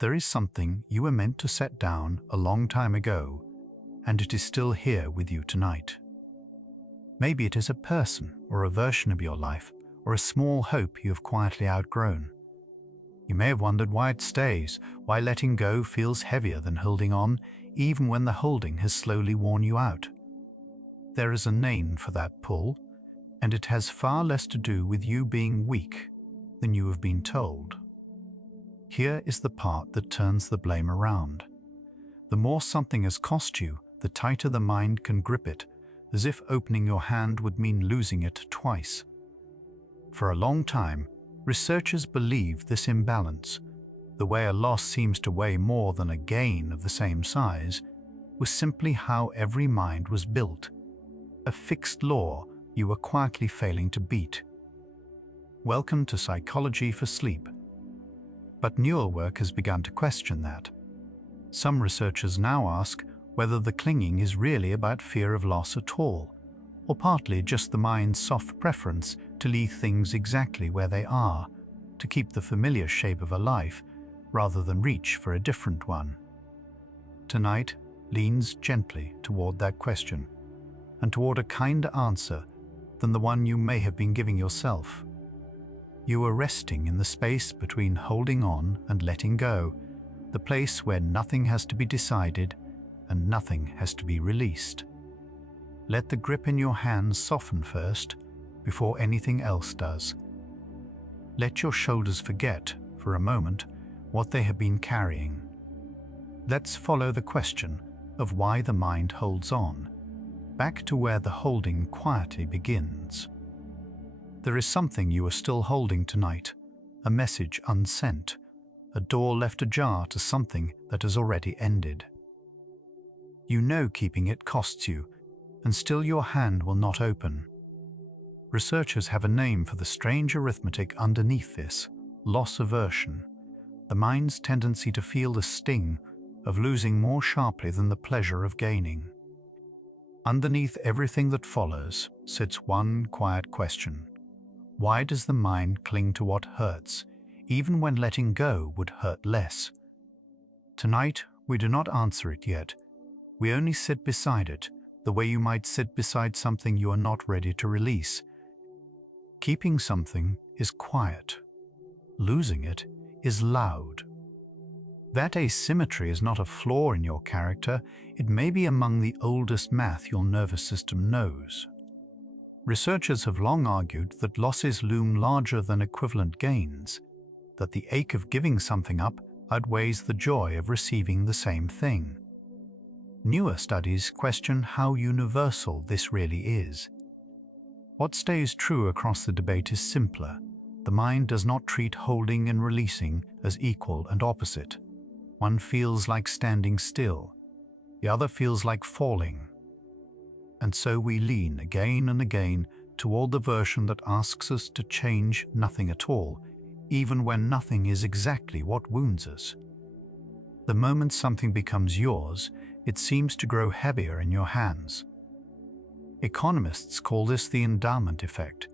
there is something you were meant to set down a long time ago, and it is still here with you tonight. Maybe it is a person or a version of your life, or a small hope you have quietly outgrown. You may have wondered why it stays, why letting go feels heavier than holding on, even when the holding has slowly worn you out. There is a name for that pull, and it has far less to do with you being weak than you have been told. Here is the part that turns the blame around. The more something has cost you, the tighter the mind can grip it, as if opening your hand would mean losing it twice. For a long time, researchers believed this imbalance, the way a loss seems to weigh more than a gain of the same size, was simply how every mind was built, a fixed law you were quietly failing to beat. Welcome to Psychology for Sleep. But newer work has begun to question that. Some researchers now ask whether the clinging is really about fear of loss at all, or partly just the mind's soft preference to leave things exactly where they are, to keep the familiar shape of a life rather than reach for a different one. Tonight leans gently toward that question, and toward a kinder answer than the one you may have been giving yourself. You are resting in the space between holding on and letting go, the place where nothing has to be decided and nothing has to be released. Let the grip in your hands soften first, before anything else does. Let your shoulders forget, for a moment, what they have been carrying. Let's follow the question of why the mind holds on, back to where the holding quietly begins. There is something you are still holding tonight, a message unsent, a door left ajar to something that has already ended. You know keeping it costs you, and still your hand will not open. Researchers have a name for the strange arithmetic underneath this: loss aversion, the mind's tendency to feel the sting of losing more sharply than the pleasure of gaining. Underneath everything that follows sits one quiet question: why does the mind cling to what hurts, even when letting go would hurt less? Tonight, we do not answer it yet. We only sit beside it, the way you might sit beside something you are not ready to release. Keeping something is quiet. Losing it is loud. That asymmetry is not a flaw in your character, it may be among the oldest math your nervous system knows. Researchers have long argued that losses loom larger than equivalent gains, that the ache of giving something up outweighs the joy of receiving the same thing. Newer studies question how universal this really is. What stays true across the debate is simpler. The mind does not treat holding and releasing as equal and opposite. One feels like standing still, the other feels like falling. And so we lean again and again toward the version that asks us to change nothing at all, even when nothing is exactly what wounds us. The moment something becomes yours, it seems to grow heavier in your hands. Economists call this the endowment effect,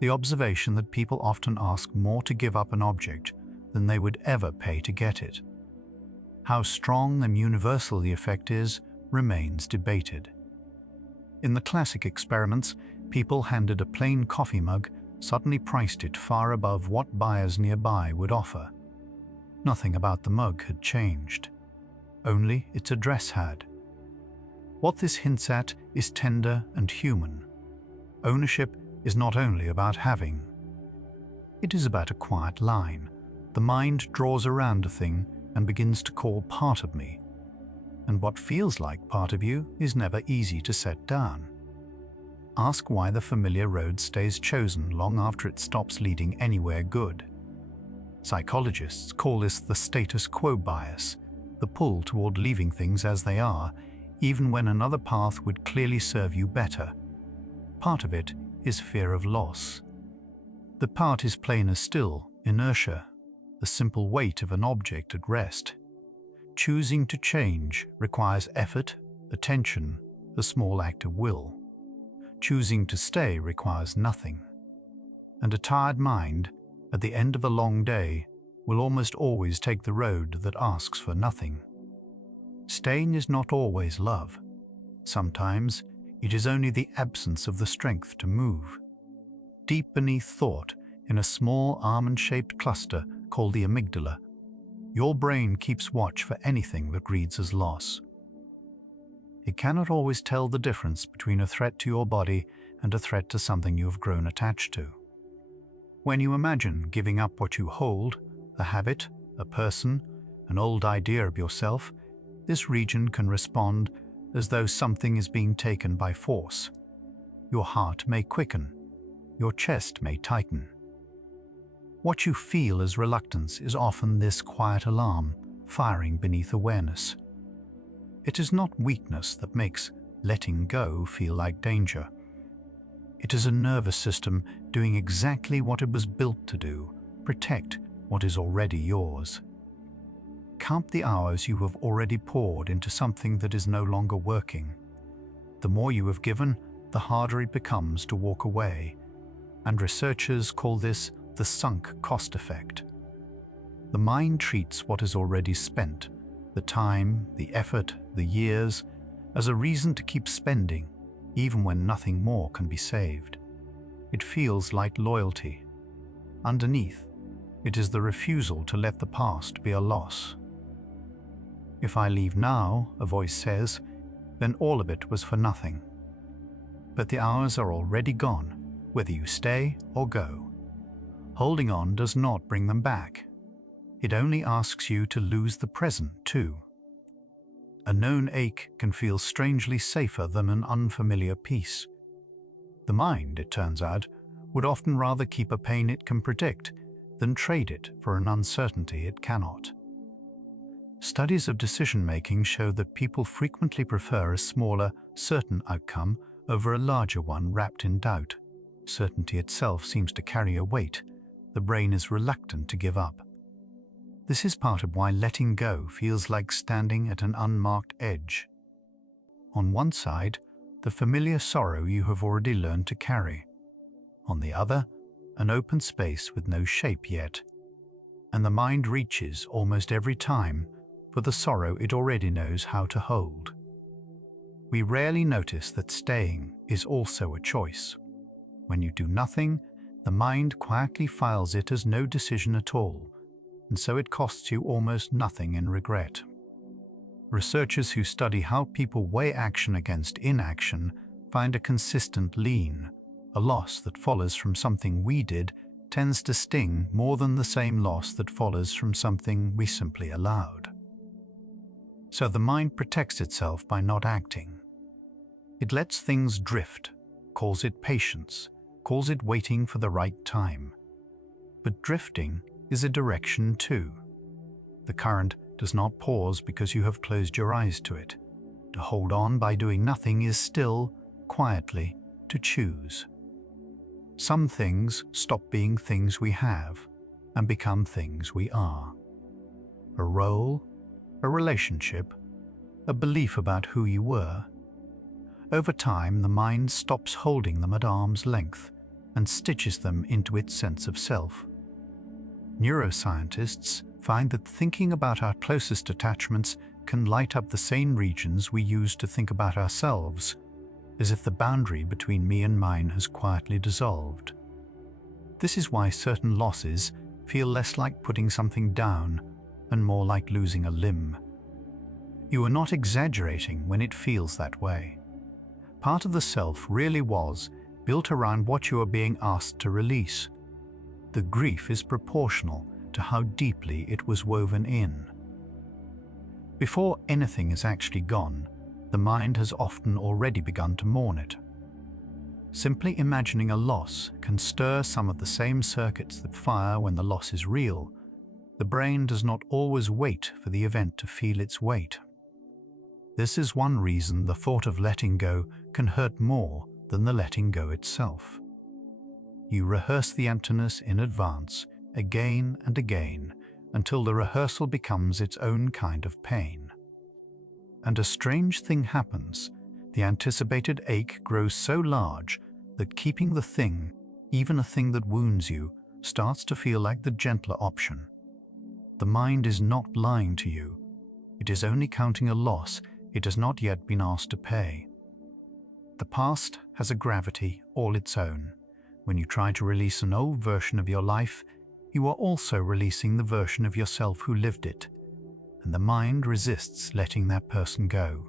the observation that people often ask more to give up an object than they would ever pay to get it. How strong and universal the effect is remains debated. In the classic experiments, people handed a plain coffee mug, suddenly priced it far above what buyers nearby would offer. Nothing about the mug had changed. Only its address had. What this hints at is tender and human. Ownership is not only about having. It is about a quiet line. The mind draws around a thing and begins to call part of me. And what feels like part of you is never easy to set down. Ask why the familiar road stays chosen long after it stops leading anywhere good. Psychologists call this the status quo bias, the pull toward leaving things as they are, even when another path would clearly serve you better. Part of it is fear of loss. The part is plain as still, inertia, the simple weight of an object at rest. Choosing to change requires effort, attention, a small act of will. Choosing to stay requires nothing. And a tired mind, at the end of a long day, will almost always take the road that asks for nothing. Staying is not always love. Sometimes it is only the absence of the strength to move. Deep beneath thought, in a small almond-shaped cluster called the amygdala, your brain keeps watch for anything that reads as loss. It cannot always tell the difference between a threat to your body and a threat to something you have grown attached to. When you imagine giving up what you hold, a habit, a person, an old idea of yourself, this region can respond as though something is being taken by force. Your heart may quicken. Your chest may tighten. What you feel as reluctance is often this quiet alarm firing beneath awareness. It is not weakness that makes letting go feel like danger. It is a nervous system doing exactly what it was built to do, protect what is already yours. Count the hours you have already poured into something that is no longer working. The more you have given, the harder it becomes to walk away, and researchers call this the sunk cost effect. The mind treats what is already spent, the time, the effort, the years, as a reason to keep spending, even when nothing more can be saved. It feels like loyalty. Underneath, it is the refusal to let the past be a loss. If I leave now, a voice says, then all of it was for nothing. But the hours are already gone, whether you stay or go. Holding on does not bring them back. It only asks you to lose the present too. A known ache can feel strangely safer than an unfamiliar peace. The mind, it turns out, would often rather keep a pain it can predict than trade it for an uncertainty it cannot. Studies of decision-making show that people frequently prefer a smaller, certain outcome over a larger one wrapped in doubt. Certainty itself seems to carry a weight. The brain is reluctant to give up. This is part of why letting go feels like standing at an unmarked edge. On one side, the familiar sorrow you have already learned to carry. On the other, an open space with no shape yet. And the mind reaches almost every time for the sorrow it already knows how to hold. We rarely notice that staying is also a choice. When you do nothing, the mind quietly files it as no decision at all, and so it costs you almost nothing in regret. Researchers who study how people weigh action against inaction find a consistent lean. A loss that follows from something we did tends to sting more than the same loss that follows from something we simply allowed. So the mind protects itself by not acting. It lets things drift, calls it patience, calls it waiting for the right time. But drifting is a direction too. The current does not pause because you have closed your eyes to it. To hold on by doing nothing is still, quietly, to choose. Some things stop being things we have and become things we are. A role, a relationship, a belief about who you were. Over time, the mind stops holding them at arm's length and stitches them into its sense of self. Neuroscientists find that thinking about our closest attachments can light up the same regions we use to think about ourselves, as if the boundary between me and mine has quietly dissolved. This is why certain losses feel less like putting something down and more like losing a limb. You are not exaggerating when it feels that way. Part of the self really was built around what you are being asked to release. The grief is proportional to how deeply it was woven in. Before anything is actually gone, the mind has often already begun to mourn it. Simply imagining a loss can stir some of the same circuits that fire when the loss is real. The brain does not always wait for the event to feel its weight. This is one reason the thought of letting go can hurt more than the letting go itself. You rehearse the emptiness in advance, again and again, until the rehearsal becomes its own kind of pain. And a strange thing happens. The anticipated ache grows so large that keeping the thing, even a thing that wounds you, starts to feel like the gentler option. the mind is not lying to you. It is only counting a loss it has not yet been asked to pay. The past has a gravity all its own. When you try to release an old version of your life, you are also releasing the version of yourself who lived it, and the mind resists letting that person go.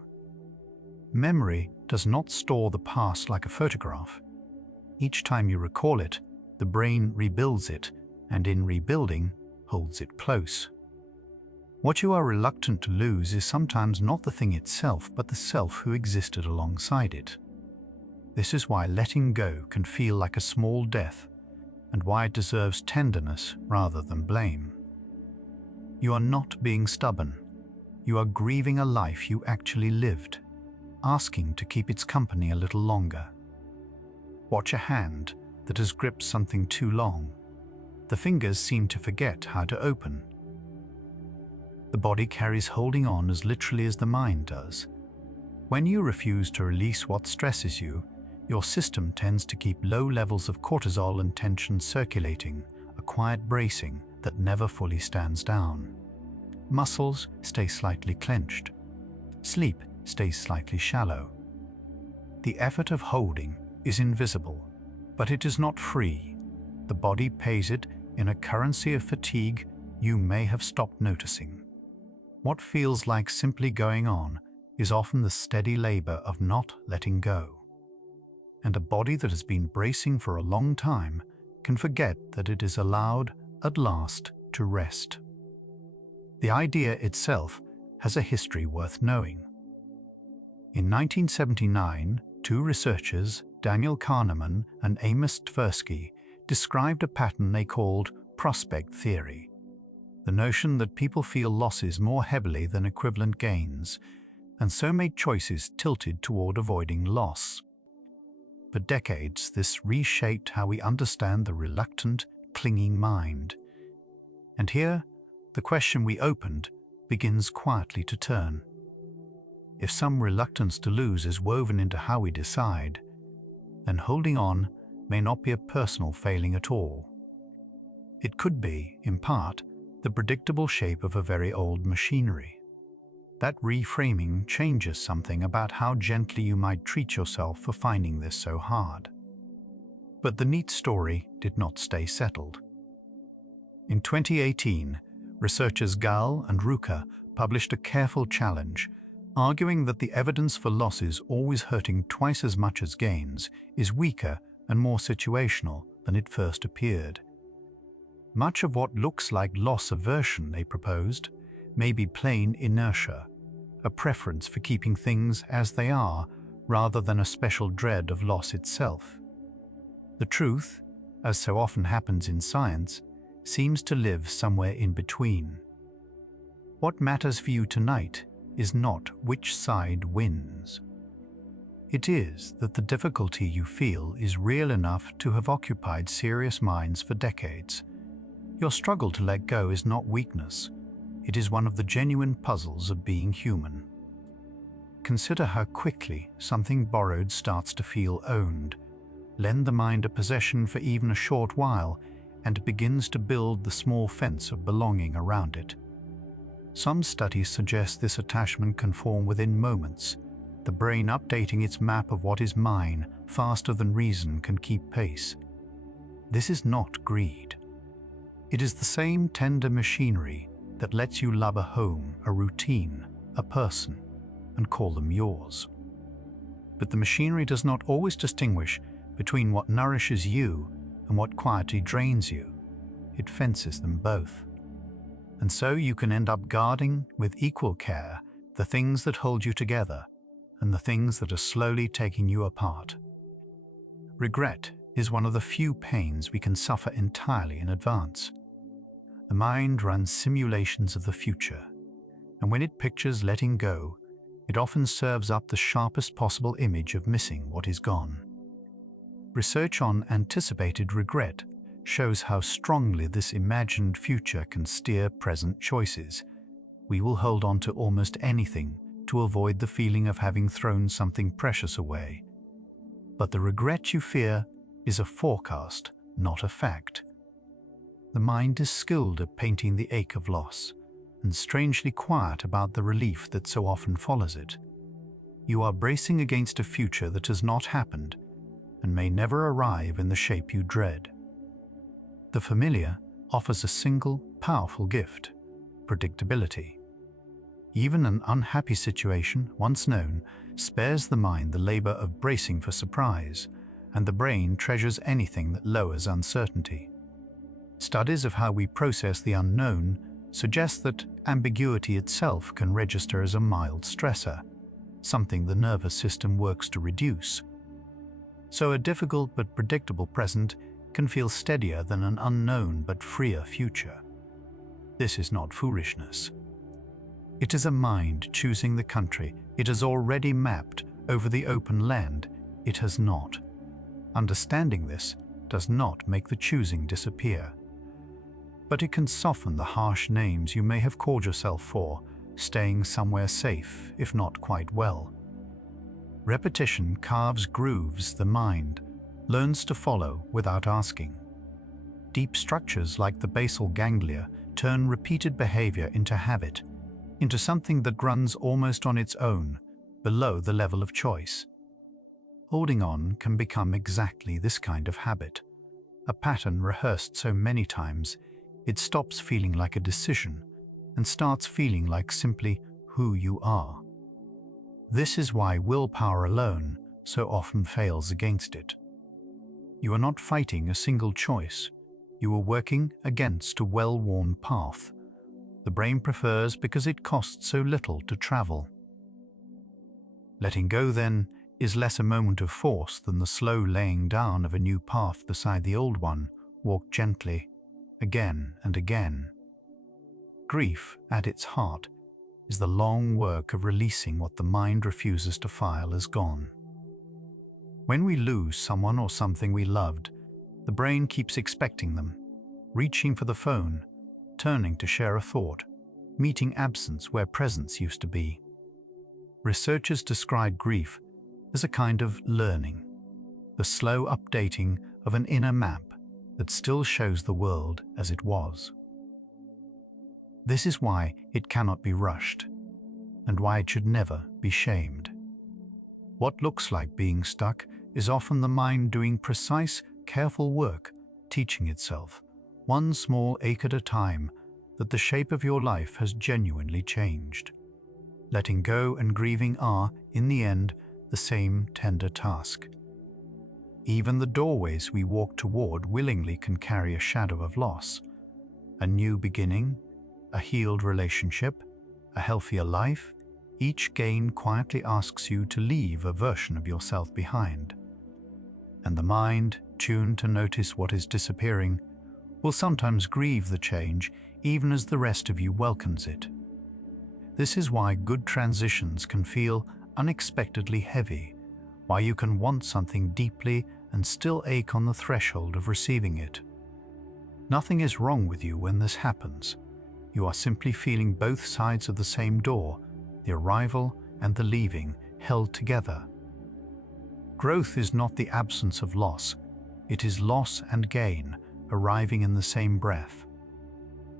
Memory does not store the past like a photograph. Each time you recall it, the brain rebuilds it, and in rebuilding, holds it close. What you are reluctant to lose is sometimes not the thing itself, but the self who existed alongside it. This is why letting go can feel like a small death, and why it deserves tenderness rather than blame. You are not being stubborn. You are grieving a life you actually lived, asking to keep its company a little longer. Watch a hand that has gripped something too long. The fingers seem to forget how to open. The body carries holding on as literally as the mind does. When you refuse to release what stresses you, your system tends to keep low levels of cortisol and tension circulating, a quiet bracing that never fully stands down. Muscles stay slightly clenched. Sleep stays slightly shallow. The effort of holding is invisible, but it is not free. The body pays it in a currency of fatigue you may have stopped noticing. What feels like simply going on is often the steady labor of not letting go. And a body that has been bracing for a long time can forget that it is allowed, at last, to rest. The idea itself has a history worth knowing. In 1979, two researchers, Daniel Kahneman and Amos Tversky, described a pattern they called prospect theory, the notion that people feel losses more heavily than equivalent gains, and so made choices tilted toward avoiding loss. For decades, this reshaped how we understand the reluctant, clinging mind. And here, the question we opened begins quietly to turn. If some reluctance to lose is woven into how we decide, then holding on may not be a personal failing at all. It could be, in part, the predictable shape of a very old machinery. That reframing changes something about how gently you might treat yourself for finding this so hard. But the neat story did not stay settled. In 2018, researchers Gall and Ruka published a careful challenge, arguing that the evidence for losses always hurting twice as much as gains is weaker and more situational than it first appeared. Much of what looks like loss aversion, they proposed, may be plain inertia, a preference for keeping things as they are rather than a special dread of loss itself. The truth, as so often happens in science, seems to live somewhere in between. What matters for you tonight is not which side wins. It is that the difficulty you feel is real enough to have occupied serious minds for decades. Your struggle to let go is not weakness. It is one of the genuine puzzles of being human. Consider how quickly something borrowed starts to feel owned. Lend the mind a possession for even a short while, and it begins to build the small fence of belonging around it. Some studies suggest this attachment can form within moments, the brain updating its map of what is mine faster than reason can keep pace. This is not greed. It is the same tender machinery that lets you love a home, a routine, a person, and call them yours. But the machinery does not always distinguish between what nourishes you and what quietly drains you. It fences them both. And so you can end up guarding with equal care the things that hold you together and the things that are slowly taking you apart. Regret is one of the few pains we can suffer entirely in advance. The mind runs simulations of the future, and when it pictures letting go, it often serves up the sharpest possible image of missing what is gone. Research on anticipated regret shows how strongly this imagined future can steer present choices. We will hold on to almost anything to avoid the feeling of having thrown something precious away. But the regret you fear is a forecast, not a fact. the mind is skilled at painting the ache of loss, and strangely quiet about the relief that so often follows it. You are bracing against a future that has not happened and may never arrive in the shape you dread. The familiar offers a single, powerful gift: predictability. Even an unhappy situation, once known, spares the mind the labor of bracing for surprise, and the brain treasures anything that lowers uncertainty. Studies of how we process the unknown suggest that ambiguity itself can register as a mild stressor, something the nervous system works to reduce. So a difficult but predictable present can feel steadier than an unknown but freer future. This is not foolishness. It is a mind choosing the country it has already mapped over the open land it has not. Understanding this does not make the choosing disappear, but it can soften the harsh names you may have called yourself for staying somewhere safe, if not quite well. Repetition carves grooves the mind learns to follow without asking. Deep structures like the basal ganglia turn repeated behavior into habit, into something that runs almost on its own, below the level of choice. Holding on can become exactly this kind of habit, a pattern rehearsed so many times it stops feeling like a decision and starts feeling like simply who you are. This is why willpower alone so often fails against it. You are not fighting a single choice. You are working against a well-worn path the brain prefers because it costs so little to travel. Letting go, then, is less a moment of force than the slow laying down of a new path beside the old one, walked gently, again and again. Grief, at its heart, is the long work of releasing what the mind refuses to file as gone. When we lose someone or something we loved, the brain keeps expecting them, reaching for the phone, turning to share a thought, meeting absence where presence used to be. Researchers describe grief as a kind of learning, the slow updating of an inner map that still shows the world as it was. This is why it cannot be rushed, and why it should never be shamed. What looks like being stuck is often the mind doing precise, careful work, teaching itself, one small ache at a time, that the shape of your life has genuinely changed. Letting go and grieving are, in the end, the same tender task. Even the doorways we walk toward willingly can carry a shadow of loss. A new beginning, a healed relationship, a healthier life, each gain quietly asks you to leave a version of yourself behind. And the mind, tuned to notice what is disappearing, will sometimes grieve the change even as the rest of you welcomes it. This is why good transitions can feel unexpectedly heavy, why you can want something deeply and still ache on the threshold of receiving it. Nothing is wrong with you when this happens. You are simply feeling both sides of the same door, the arrival and the leaving, held together. Growth is not the absence of loss, it is loss and gain, arriving in the same breath.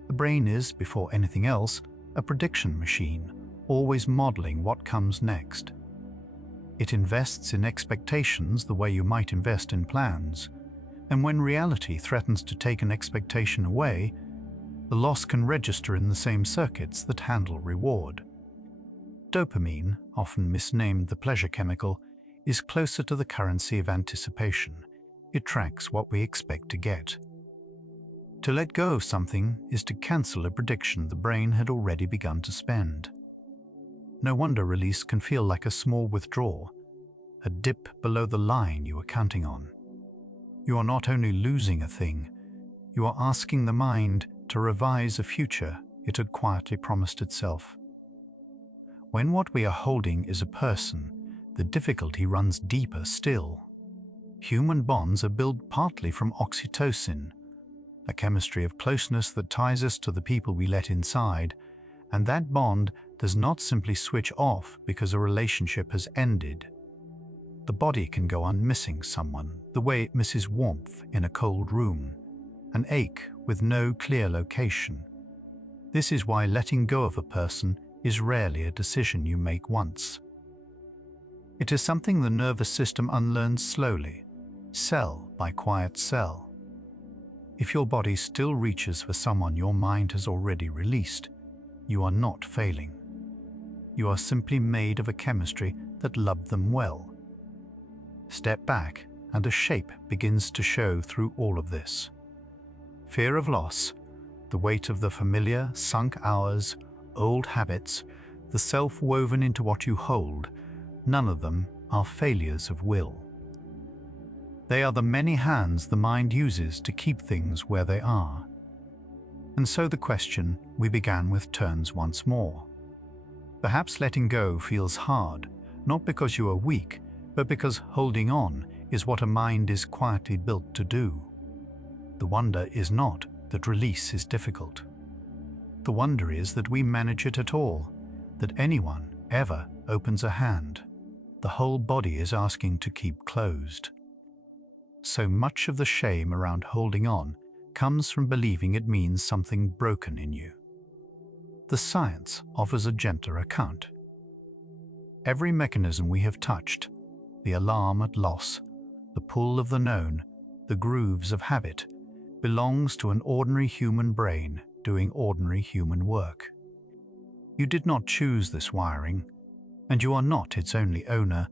The brain is, before anything else, a prediction machine, always modeling what comes next. It invests in expectations the way you might invest in plans, and when reality threatens to take an expectation away, the loss can register in the same circuits that handle reward. Dopamine, often misnamed the pleasure chemical, is closer to the currency of anticipation. It tracks what we expect to get. To let go of something is to cancel a prediction the brain had already begun to spend. No wonder release can feel like a small withdrawal, a dip below the line you were counting on. You are not only losing a thing, you are asking the mind to revise a future it had quietly promised itself. When what we are holding is a person, the difficulty runs deeper still. Human bonds are built partly from oxytocin, a chemistry of closeness that ties us to the people we let inside, and that bond does not simply switch off because a relationship has ended. The body can go on missing someone the way it misses warmth in a cold room, an ache with no clear location. This is why letting go of a person is rarely a decision you make once. It is something the nervous system unlearns slowly, cell by quiet cell. If your body still reaches for someone your mind has already released, you are not failing. You are simply made of a chemistry that loved them well. Step back, and a shape begins to show through all of this. Fear of loss, the weight of the familiar, sunk hours, old habits, the self woven into what you hold, none of them are failures of will. They are the many hands the mind uses to keep things where they are. And so the question we began with turns once more. Perhaps letting go feels hard, not because you are weak, but because holding on is what a mind is quietly built to do. The wonder is not that release is difficult. The wonder is that we manage it at all, that anyone ever opens a hand. The whole body is asking to keep closed. So much of the shame around holding on comes from believing it means something broken in you. The science offers a gentler account. Every mechanism we have touched, the alarm at loss, the pull of the known, the grooves of habit, belongs to an ordinary human brain doing ordinary human work. You did not choose this wiring, and you are not its only owner.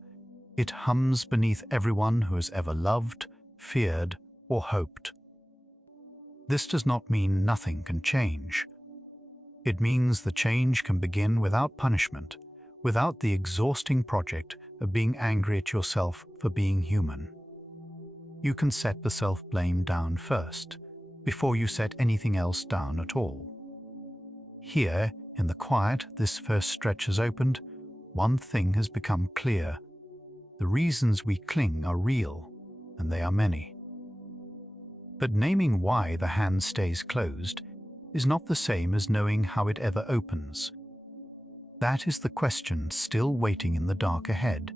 It hums beneath everyone who has ever loved, feared, or hoped. This does not mean nothing can change. It means the change can begin without punishment, without the exhausting project of being angry at yourself for being human. You can set the self-blame down first, before you set anything else down at all. Here, in the quiet this first stretch has opened, one thing has become clear. The reasons we cling are real, and they are many. But naming why the hand stays closed is not the same as knowing how it ever opens. That is the question still waiting in the dark ahead,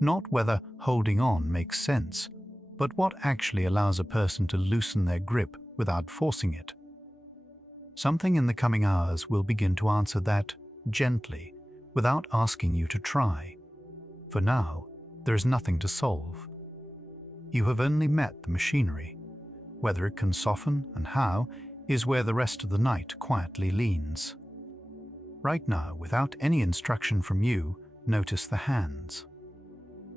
not whether holding on makes sense, but what actually allows a person to loosen their grip without forcing it. Something in the coming hours will begin to answer that gently, without asking you to try. For now, there is nothing to solve. You have only met the machinery. Whether it can soften and how is where the rest of the night quietly leans. Right now, without any instruction from you, notice the hands.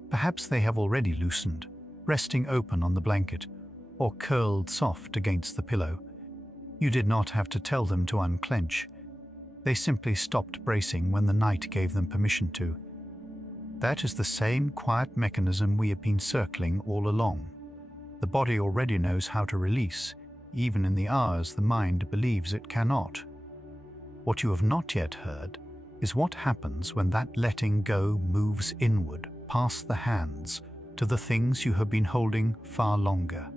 Perhaps they have already loosened, resting open on the blanket, or curled soft against the pillow. You did not have to tell them to unclench. They simply stopped bracing when the night gave them permission to. That is the same quiet mechanism we have been circling all along. The body already knows how to release, even in the hours the mind believes it cannot. What you have not yet heard is what happens when that letting go moves inward, past the hands, to the things you have been holding far longer.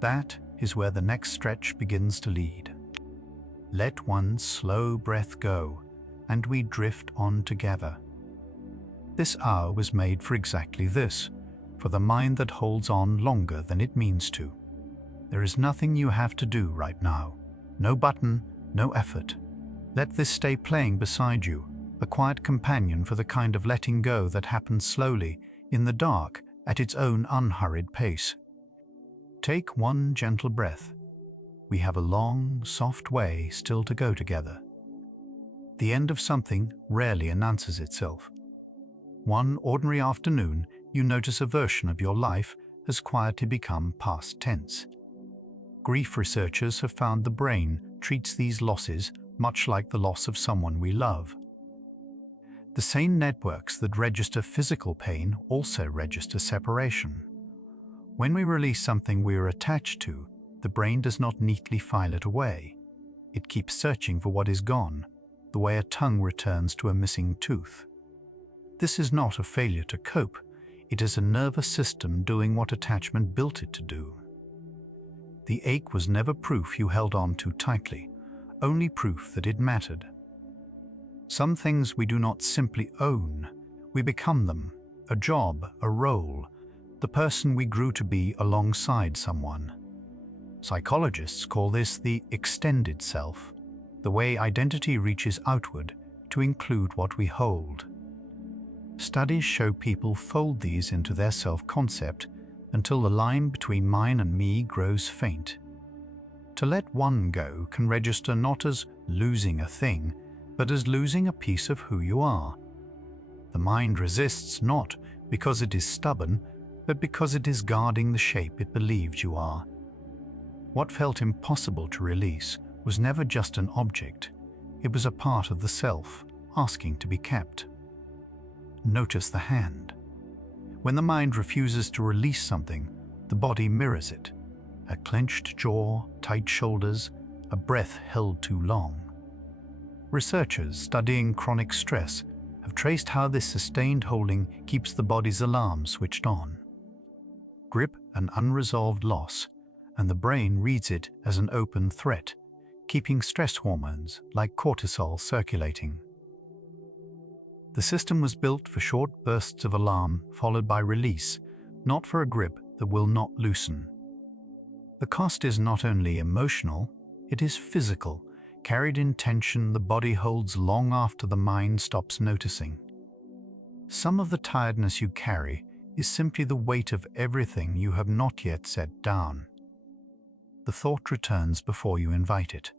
That is where the next stretch begins to lead. Let one slow breath go, and we drift on together. This hour was made for exactly this, for the mind that holds on longer than it means to. There is nothing you have to do right now. No button, no effort. Let this stay playing beside you, a quiet companion for the kind of letting go that happens slowly, in the dark, at its own unhurried pace. Take one gentle breath. We have a long, soft way still to go together. The end of something rarely announces itself. One ordinary afternoon, you notice a version of your life has quietly become past tense. Grief researchers have found the brain treats these losses much like the loss of someone we love. The same networks that register physical pain also register separation. When we release something we are attached to, the brain does not neatly file it away. It keeps searching for what is gone, the way a tongue returns to a missing tooth. This is not a failure to cope. It is a nervous system doing what attachment built it to do. The ache was never proof you held on too tightly, only proof that it mattered. Some things we do not simply own, we become them, a job, a role, the person we grew to be alongside someone. Psychologists call this the extended self, the way identity reaches outward to include what we hold. Studies show people fold these into their self-concept until the line between mine and me grows faint. To let one go can register not as losing a thing, but as losing a piece of who you are. The mind resists not because it is stubborn, but because it is guarding the shape it believed you are. What felt impossible to release was never just an object. It was a part of the self, asking to be kept. Notice the hand. When the mind refuses to release something, the body mirrors it. A clenched jaw, tight shoulders, a breath held too long. Researchers studying chronic stress have traced how this sustained holding keeps the body's alarm switched on. Grip an unresolved loss, and the brain reads it as an open threat, keeping stress hormones like cortisol circulating. The system was built for short bursts of alarm followed by release, not for a grip that will not loosen. The cost is not only emotional, it is physical, carried in tension the body holds long after the mind stops noticing. Some of the tiredness you carry is simply the weight of everything you have not yet set down. The thought returns before you invite it.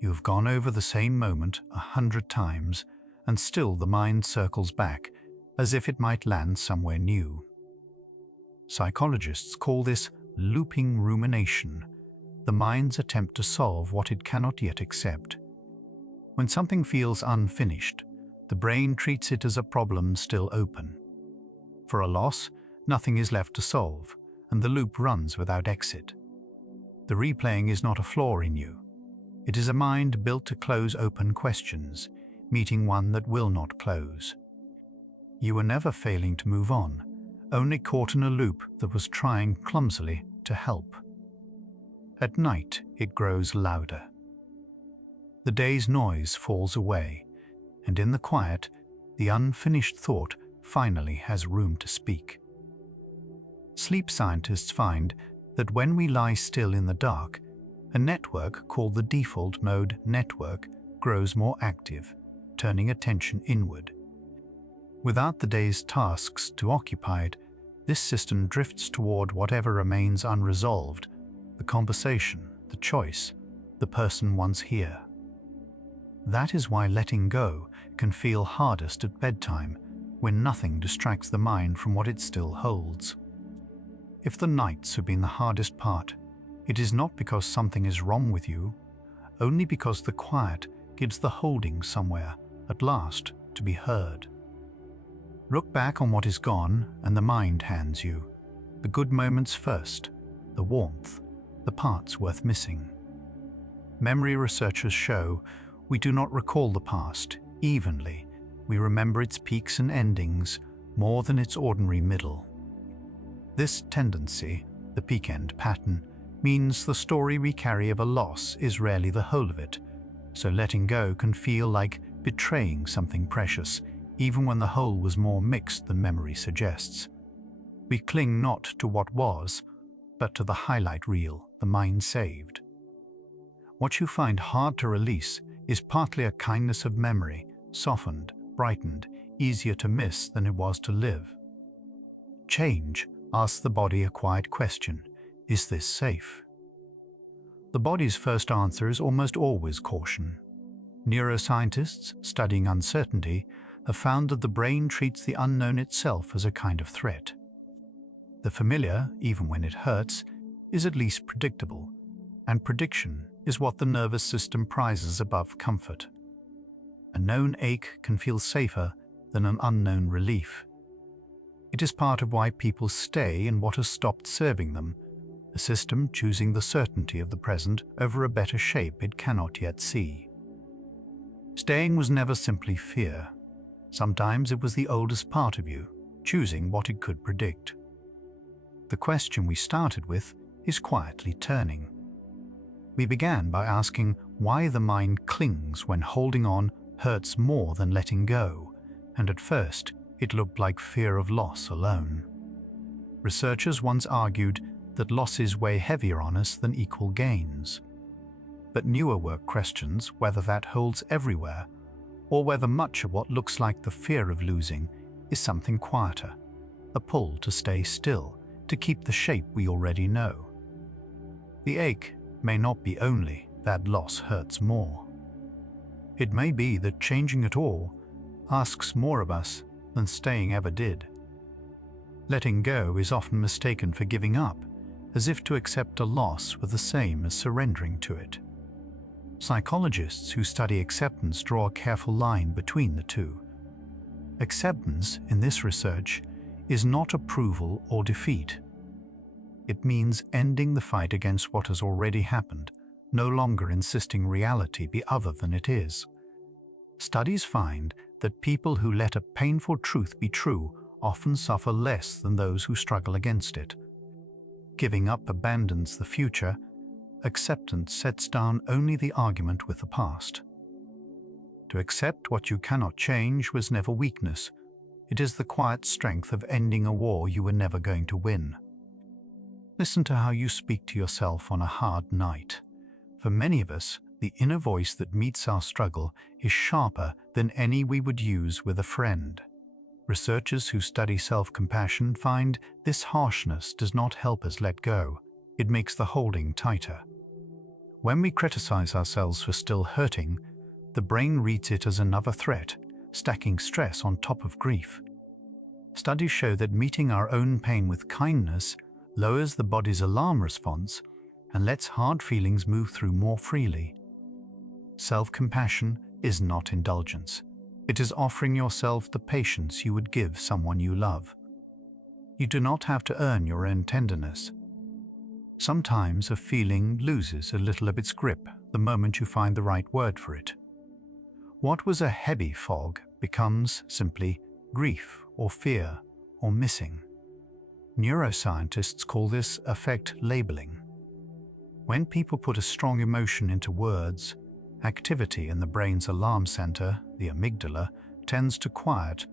You have gone over the same moment 100 times, and still the mind circles back, as if it might land somewhere new. Psychologists call this looping rumination, the mind's attempt to solve what it cannot yet accept. When something feels unfinished, the brain treats it as a problem still open. For a loss, nothing is left to solve, and the loop runs without exit. The replaying is not a flaw in you. It is a mind built to close open questions, meeting one that will not close. You were never failing to move on, only caught in a loop that was trying clumsily to help. At night, it grows louder. The day's noise falls away, and in the quiet, the unfinished thought finally has room to speak. Sleep scientists find that when we lie still in the dark, a network called the default mode network grows more active, turning attention inward. Without the day's tasks to occupy it, this system drifts toward whatever remains unresolved, the conversation, the choice, the person once here. That is why letting go can feel hardest at bedtime, when nothing distracts the mind from what it still holds. If the nights have been the hardest part, it is not because something is wrong with you, only because the quiet gives the holding somewhere, at last, to be heard. Look back on what is gone and the mind hands you, the good moments first, the warmth, the parts worth missing. Memory researchers show we do not recall the past evenly. We remember its peaks and endings more than its ordinary middle. This tendency, the peak-end pattern, means the story we carry of a loss is rarely the whole of it, so letting go can feel like betraying something precious, even when the whole was more mixed than memory suggests. We cling not to what was, but to the highlight reel the mind saved. What you find hard to release is partly a kindness of memory, softened, brightened, easier to miss than it was to live. Change asks the body a quiet question: is this safe? The body's first answer is almost always caution. Neuroscientists studying uncertainty have found that the brain treats the unknown itself as a kind of threat. The familiar, even when it hurts, is at least predictable, and prediction is what the nervous system prizes above comfort. A known ache can feel safer than an unknown relief. It is part of why people stay in what has stopped serving them, a system choosing the certainty of the present over a better shape it cannot yet see. Staying was never simply fear. Sometimes it was the oldest part of you, choosing what it could predict. The question we started with is quietly turning. We began by asking why the mind clings when holding on hurts more than letting go, and at first it looked like fear of loss alone. Researchers once argued that losses weigh heavier on us than equal gains. But newer work questions whether that holds everywhere, or whether much of what looks like the fear of losing is something quieter, a pull to stay still, to keep the shape we already know. The ache may not be only that loss hurts more. It may be that changing at all asks more of us than staying ever did. Letting go is often mistaken for giving up, as if to accept a loss were the same as surrendering to it. Psychologists who study acceptance draw a careful line between the two. Acceptance, in this research, is not approval or defeat. It means ending the fight against what has already happened, no longer insisting reality be other than it is. Studies find that people who let a painful truth be true often suffer less than those who struggle against it. Giving up abandons the future. Acceptance sets down only the argument with the past. To accept what you cannot change was never weakness. It is the quiet strength of ending a war you were never going to win. Listen to how you speak to yourself on a hard night. For many of us, the inner voice that meets our struggle is sharper than any we would use with a friend. Researchers who study self-compassion find this harshness does not help us let go. It makes the holding tighter. When we criticize ourselves for still hurting, the brain reads it as another threat, stacking stress on top of grief. Studies show that meeting our own pain with kindness lowers the body's alarm response and lets hard feelings move through more freely. Self-compassion is not indulgence. It is offering yourself the patience you would give someone you love. You do not have to earn your own tenderness. Sometimes a feeling loses a little of its grip the moment you find the right word for it. What was a heavy fog becomes simply grief or fear or missing. Neuroscientists call this affect labeling. When people put a strong emotion into words, activity in the brain's alarm center, the amygdala, tends to quiet,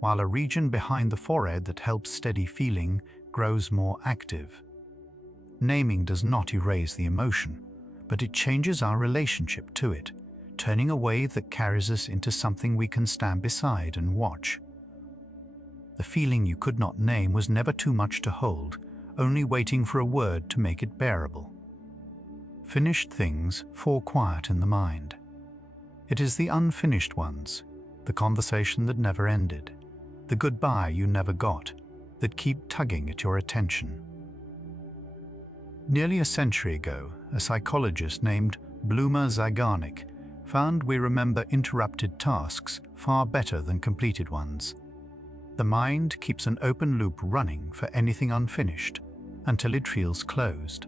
while a region behind the forehead that helps steady feeling grows more active. Naming does not erase the emotion, but it changes our relationship to it, turning a wave that carries us into something we can stand beside and watch. The feeling you could not name was never too much to hold, only waiting for a word to make it bearable. Finished things fall quiet in the mind. It is the unfinished ones, the conversation that never ended, the goodbye you never got, that keep tugging at your attention. Nearly a century ago, a psychologist named Bluma Zygarnik found we remember interrupted tasks far better than completed ones. The mind keeps an open loop running for anything unfinished until it feels closed.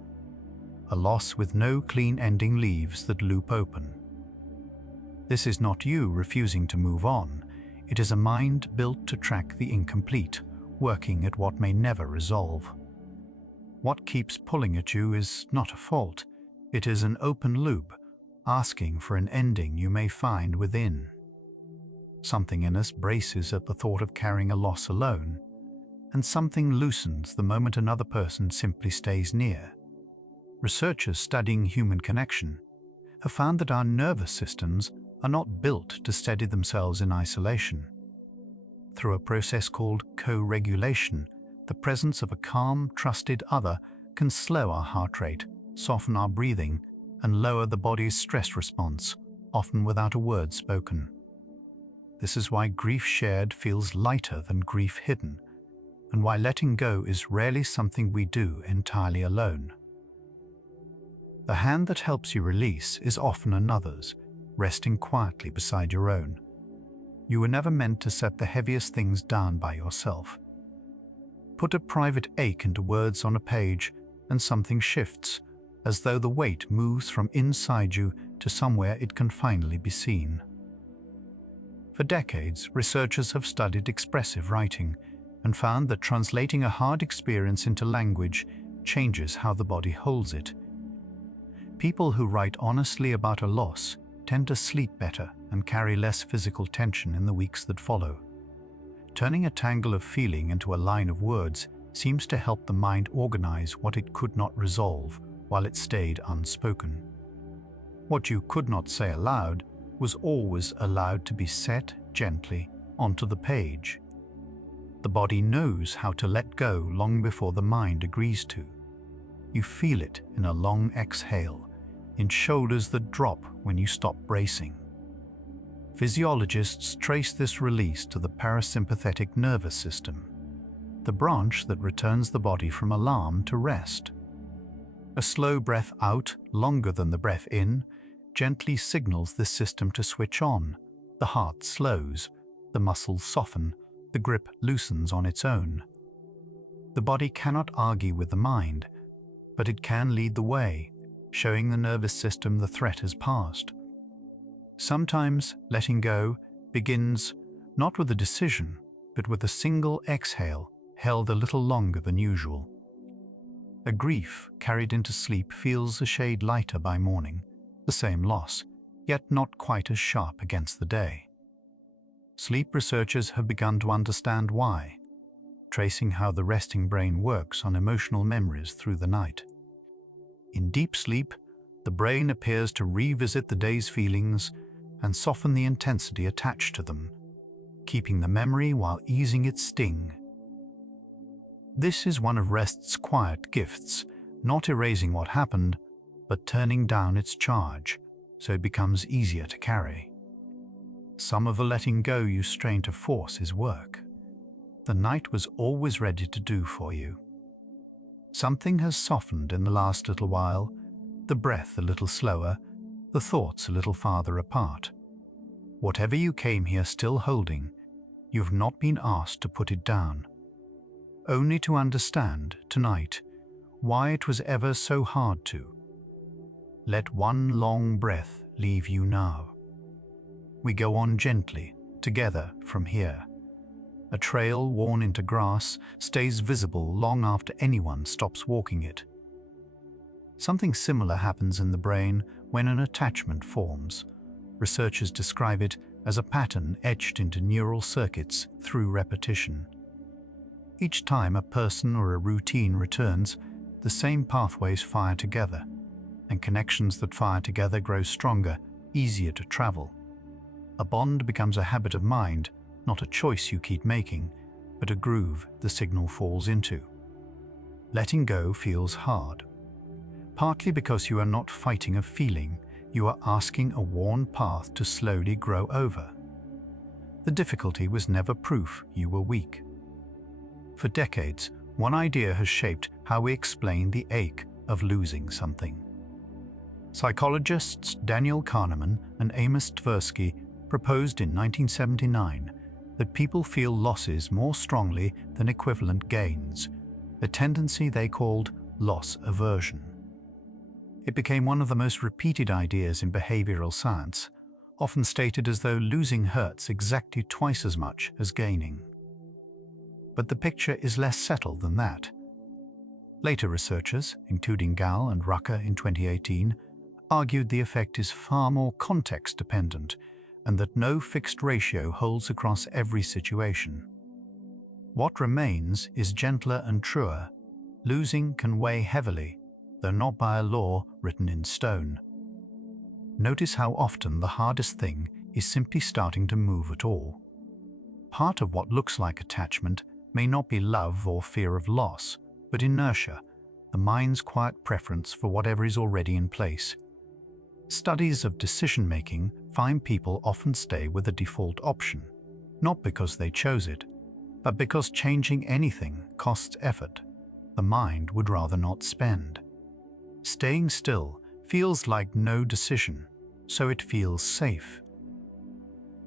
A loss with no clean ending leaves that loop open. This is not you refusing to move on. It is a mind built to track the incomplete, working at what may never resolve. What keeps pulling at you is not a fault. It is an open loop, asking for an ending you may find within. Something in us braces at the thought of carrying a loss alone, and something loosens the moment another person simply stays near. Researchers studying human connection have found that our nervous systems are not built to steady themselves in isolation. Through a process called co-regulation, the presence of a calm, trusted other can slow our heart rate, soften our breathing, and lower the body's stress response, often without a word spoken. This is why grief shared feels lighter than grief hidden, and why letting go is rarely something we do entirely alone. The hand that helps you release is often another's, resting quietly beside your own. You were never meant to set the heaviest things down by yourself. Put a private ache into words on a page, and something shifts, as though the weight moves from inside you to somewhere it can finally be seen. For decades, researchers have studied expressive writing and found that translating a hard experience into language changes how the body holds it. People who write honestly about a loss tend to sleep better and carry less physical tension in the weeks that follow. Turning a tangle of feeling into a line of words seems to help the mind organize what it could not resolve while it stayed unspoken. What you could not say aloud was always allowed to be set gently onto the page. The body knows how to let go long before the mind agrees to. You feel it in a long exhale, in shoulders that drop when you stop bracing. Physiologists trace this release to the parasympathetic nervous system, the branch that returns the body from alarm to rest. A slow breath out, longer than the breath in, gently signals this system to switch on. The heart slows, the muscles soften, the grip loosens on its own. The body cannot argue with the mind, but it can lead the way, showing the nervous system the threat has passed. Sometimes letting go begins not with a decision, but with a single exhale held a little longer than usual. A grief carried into sleep feels a shade lighter by morning, the same loss, yet not quite as sharp against the day. Sleep researchers have begun to understand why, tracing how the resting brain works on emotional memories through the night. In deep sleep, the brain appears to revisit the day's feelings and soften the intensity attached to them, keeping the memory while easing its sting. This is one of rest's quiet gifts, not erasing what happened, but turning down its charge so it becomes easier to carry. Some of the letting go you strain to force is work the night was always ready to do for you. Something has softened in the last little while, the breath a little slower, the thoughts a little farther apart. Whatever you came here still holding, you've not been asked to put it down, only to understand tonight why it was ever so hard to. Let one long breath leave you now. We go on gently, together from here. A trail worn into grass stays visible long after anyone stops walking it. Something similar happens in the brain when an attachment forms. Researchers describe it as a pattern etched into neural circuits through repetition. Each time a person or a routine returns, the same pathways fire together, and connections that fire together grow stronger, easier to travel. A bond becomes a habit of mind, not a choice you keep making, but a groove the signal falls into. Letting go feels hard, partly because you are not fighting a feeling, you are asking a worn path to slowly grow over. The difficulty was never proof you were weak. For decades, one idea has shaped how we explain the ache of losing something. Psychologists Daniel Kahneman and Amos Tversky proposed in 1979 that people feel losses more strongly than equivalent gains, a tendency they called loss aversion. It became one of the most repeated ideas in behavioral science, often stated as though losing hurts exactly twice as much as gaining. But the picture is less settled than that. Later researchers, including Gall and Rucker in 2018, argued the effect is far more context-dependent and that no fixed ratio holds across every situation. What remains is gentler and truer. Losing can weigh heavily, though not by a law written in stone. Notice how often the hardest thing is simply starting to move at all. Part of what looks like attachment may not be love or fear of loss, but inertia, the mind's quiet preference for whatever is already in place. Studies of decision-making find people often stay with a default option, not because they chose it, but because changing anything costs effort the mind would rather not spend. Staying still feels like no decision, so it feels safe.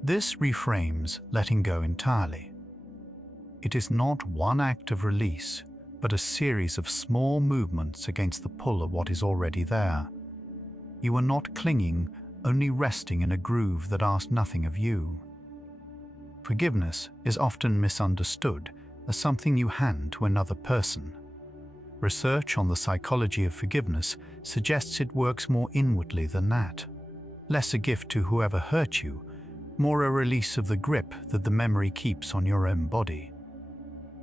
This reframes letting go entirely. It is not one act of release, but a series of small movements against the pull of what is already there. You are not clinging, only resting in a groove that asked nothing of you. Forgiveness is often misunderstood as something you hand to another person. Research on the psychology of forgiveness suggests it works more inwardly than that. Less a gift to whoever hurt you, more a release of the grip that the memory keeps on your own body.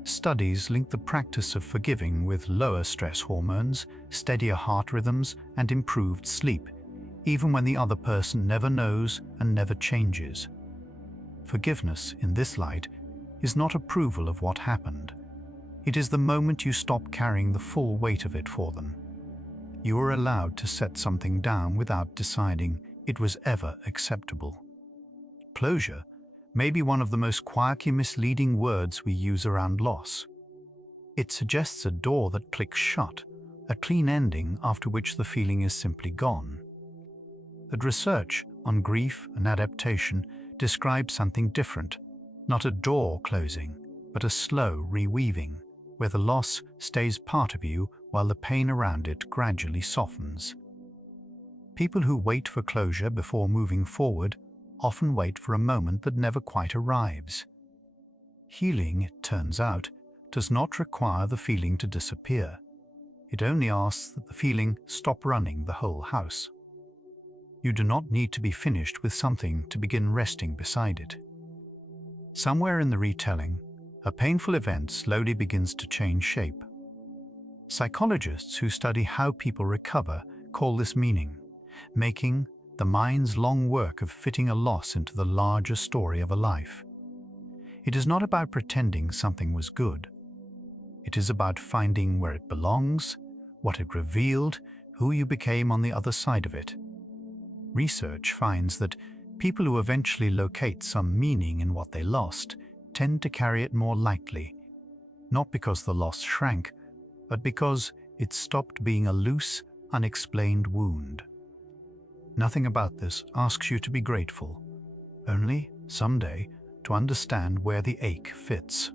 Studies link the practice of forgiving with lower stress hormones, steadier heart rhythms, and improved sleep, even when the other person never knows and never changes. Forgiveness, in this light, is not approval of what happened. It is the moment you stop carrying the full weight of it for them. You are allowed to set something down without deciding it was ever acceptable. Closure may be one of the most quietly misleading words we use around loss. It suggests a door that clicks shut, a clean ending after which the feeling is simply gone. But research on grief and adaptation describes something different, not a door closing, but a slow reweaving, where the loss stays part of you while the pain around it gradually softens. People who wait for closure before moving forward often wait for a moment that never quite arrives. Healing, it turns out, does not require the feeling to disappear. It only asks that the feeling stop running the whole house. You do not need to be finished with something to begin resting beside it. Somewhere in the retelling, a painful event slowly begins to change shape. Psychologists who study how people recover call this meaning, making the mind's long work of fitting a loss into the larger story of a life. It is not about pretending something was good. It is about finding where it belongs, what it revealed, who you became on the other side of it. Research finds that people who eventually locate some meaning in what they lost tend to carry it more lightly, not because the loss shrank, but because it stopped being a loose, unexplained wound. Nothing about this asks you to be grateful, only, someday, to understand where the ache fits.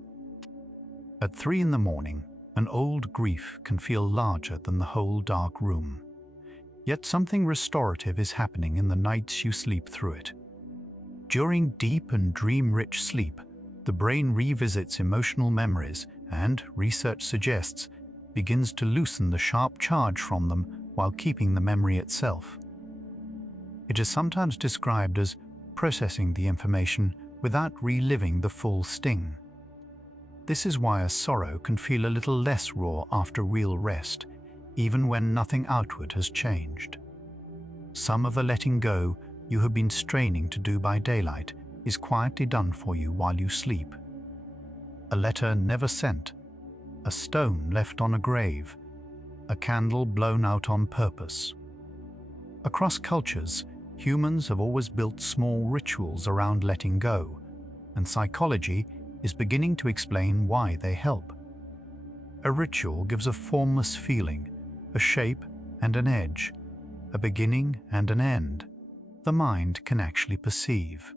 At 3 in the morning, an old grief can feel larger than the whole dark room. Yet something restorative is happening in the nights you sleep through it. During deep and dream-rich sleep, the brain revisits emotional memories and, research suggests, begins to loosen the sharp charge from them while keeping the memory itself. It is sometimes described as processing the information without reliving the full sting. This is why a sorrow can feel a little less raw after real rest, even when nothing outward has changed. Some of the letting go you have been straining to do by daylight is quietly done for you while you sleep. A letter never sent, a stone left on a grave, a candle blown out on purpose. Across cultures, humans have always built small rituals around letting go, and psychology is beginning to explain why they help. A ritual gives a formless feeling, a shape and an edge, a beginning and an end the mind can actually perceive.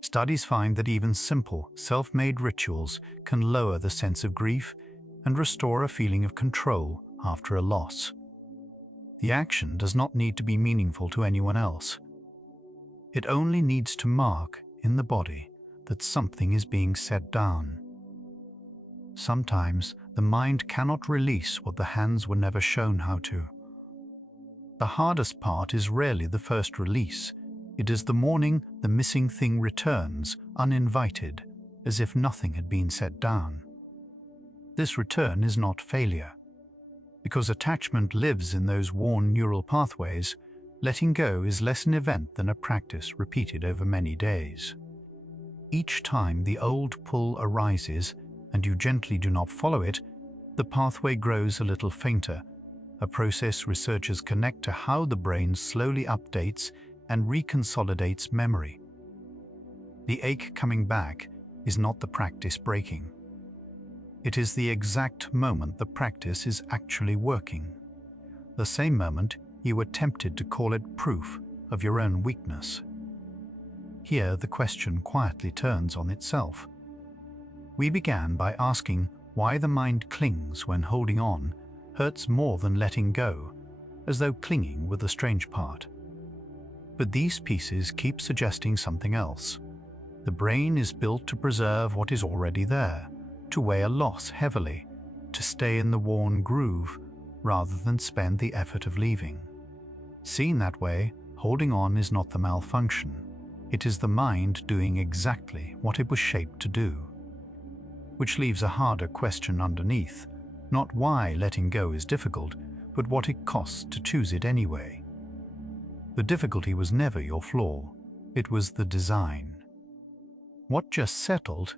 Studies find that even simple, self-made rituals can lower the sense of grief and restore a feeling of control after a loss. The action does not need to be meaningful to anyone else. It only needs to mark, in the body, that something is being set down. Sometimes the mind cannot release what the hands were never shown how to. The hardest part is rarely the first release. It is the morning the missing thing returns, uninvited, as if nothing had been set down. This return is not failure. Because attachment lives in those worn neural pathways, letting go is less an event than a practice repeated over many days. Each time the old pull arises and you gently do not follow it, the pathway grows a little fainter, a process researchers connect to how the brain slowly updates and reconsolidates memory. The ache coming back is not the practice breaking. It is the exact moment the practice is actually working. The same moment you were tempted to call it proof of your own weakness. Here the question quietly turns on itself. We began by asking why the mind clings when holding on hurts more than letting go, as though clinging were the strange part. But these pieces keep suggesting something else. The brain is built to preserve what is already there, to weigh a loss heavily, to stay in the worn groove, rather than spend the effort of leaving. Seen that way, holding on is not the malfunction. It is the mind doing exactly what it was shaped to do. which leaves a harder question underneath, not why letting go is difficult, but what it costs to choose it anyway. The difficulty was never your flaw, it was the design. What just settled,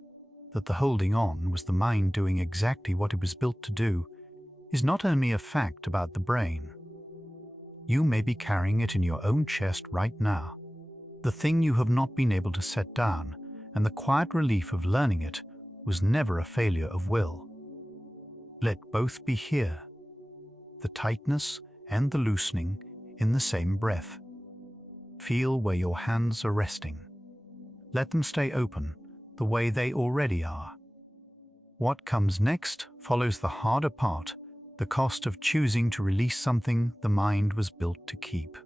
that the holding on was the mind doing exactly what it was built to do, is not only a fact about the brain. You may be carrying it in your own chest right now, the thing you have not been able to set down, and the quiet relief of learning it was never a failure of will. Let both be here, the tightness and the loosening in the same breath. Feel where your hands are resting. Let them stay open the way they already are. What comes next follows the harder part, the cost of choosing to release something the mind was built to keep.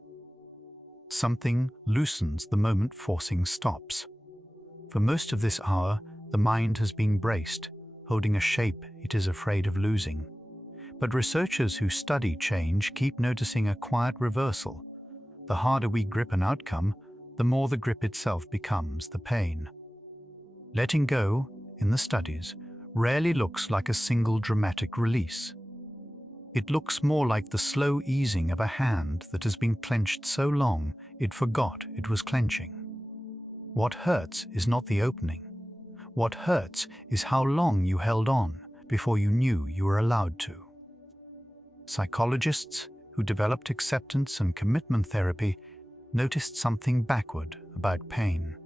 Something loosens the moment forcing stops. For most of this hour, the mind has been braced, holding a shape it is afraid of losing. But researchers who study change keep noticing a quiet reversal. The harder we grip an outcome, the more the grip itself becomes the pain. Letting go, in the studies, rarely looks like a single dramatic release. It looks more like the slow easing of a hand that has been clenched so long it forgot it was clenching. What hurts is not the opening. What hurts is how long you held on before you knew you were allowed to. Psychologists who developed acceptance and commitment therapy noticed something backward about pain.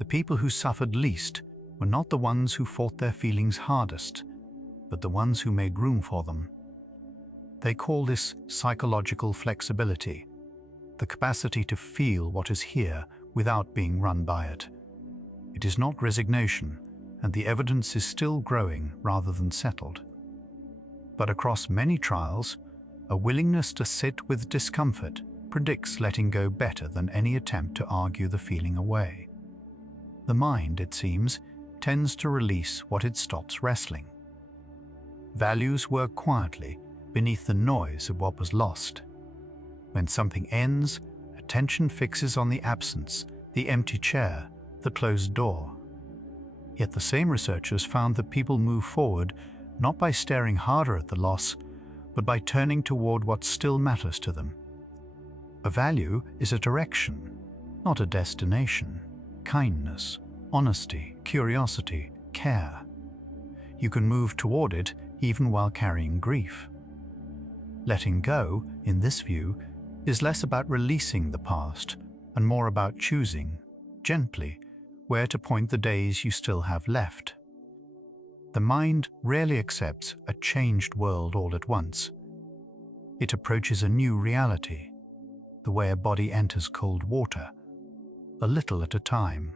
The people who suffered least were not the ones who fought their feelings hardest, but the ones who made room for them. They call this psychological flexibility, the capacity to feel what is here without being run by it. It is not resignation, and the evidence is still growing rather than settled. But across many trials, a willingness to sit with discomfort predicts letting go better than any attempt to argue the feeling away. The mind, it seems, tends to release what it stops wrestling. Values work quietly beneath the noise of what was lost. When something ends, attention fixes on the absence, the empty chair, the closed door. Yet the same researchers found that people move forward not by staring harder at the loss, but by turning toward what still matters to them. A value is a direction, not a destination. Kindness, honesty, curiosity, care. You can move toward it even while carrying grief. Letting go, in this view, is less about releasing the past and more about choosing, gently, where to point the days you still have left. The mind rarely accepts a changed world all at once. It approaches a new reality, the way a body enters cold water, a little at a time.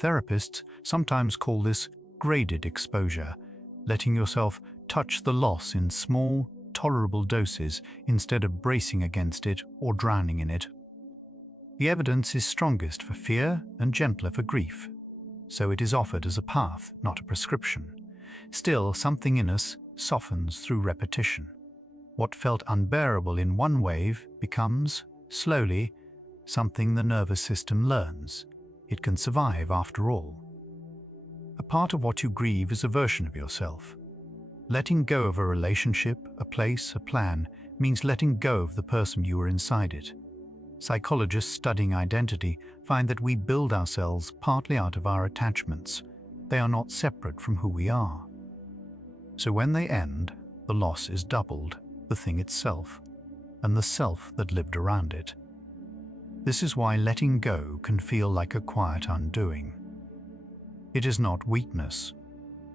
Therapists sometimes call this graded exposure, letting yourself touch the loss in small, tolerable doses instead of bracing against it or drowning in it. The evidence is strongest for fear and gentler for grief, so it is offered as a path, not a prescription. Still, something in us softens through repetition. What felt unbearable in one wave becomes, slowly, something the nervous system learns. It can survive after all. A part of what you grieve is a version of yourself. Letting go of a relationship, a place, a plan, means letting go of the person you were inside it. Psychologists studying identity find that we build ourselves partly out of our attachments. They are not separate from who we are. So when they end, the loss is doubled, the thing itself, and the self that lived around it. This is why letting go can feel like a quiet undoing. It is not weakness.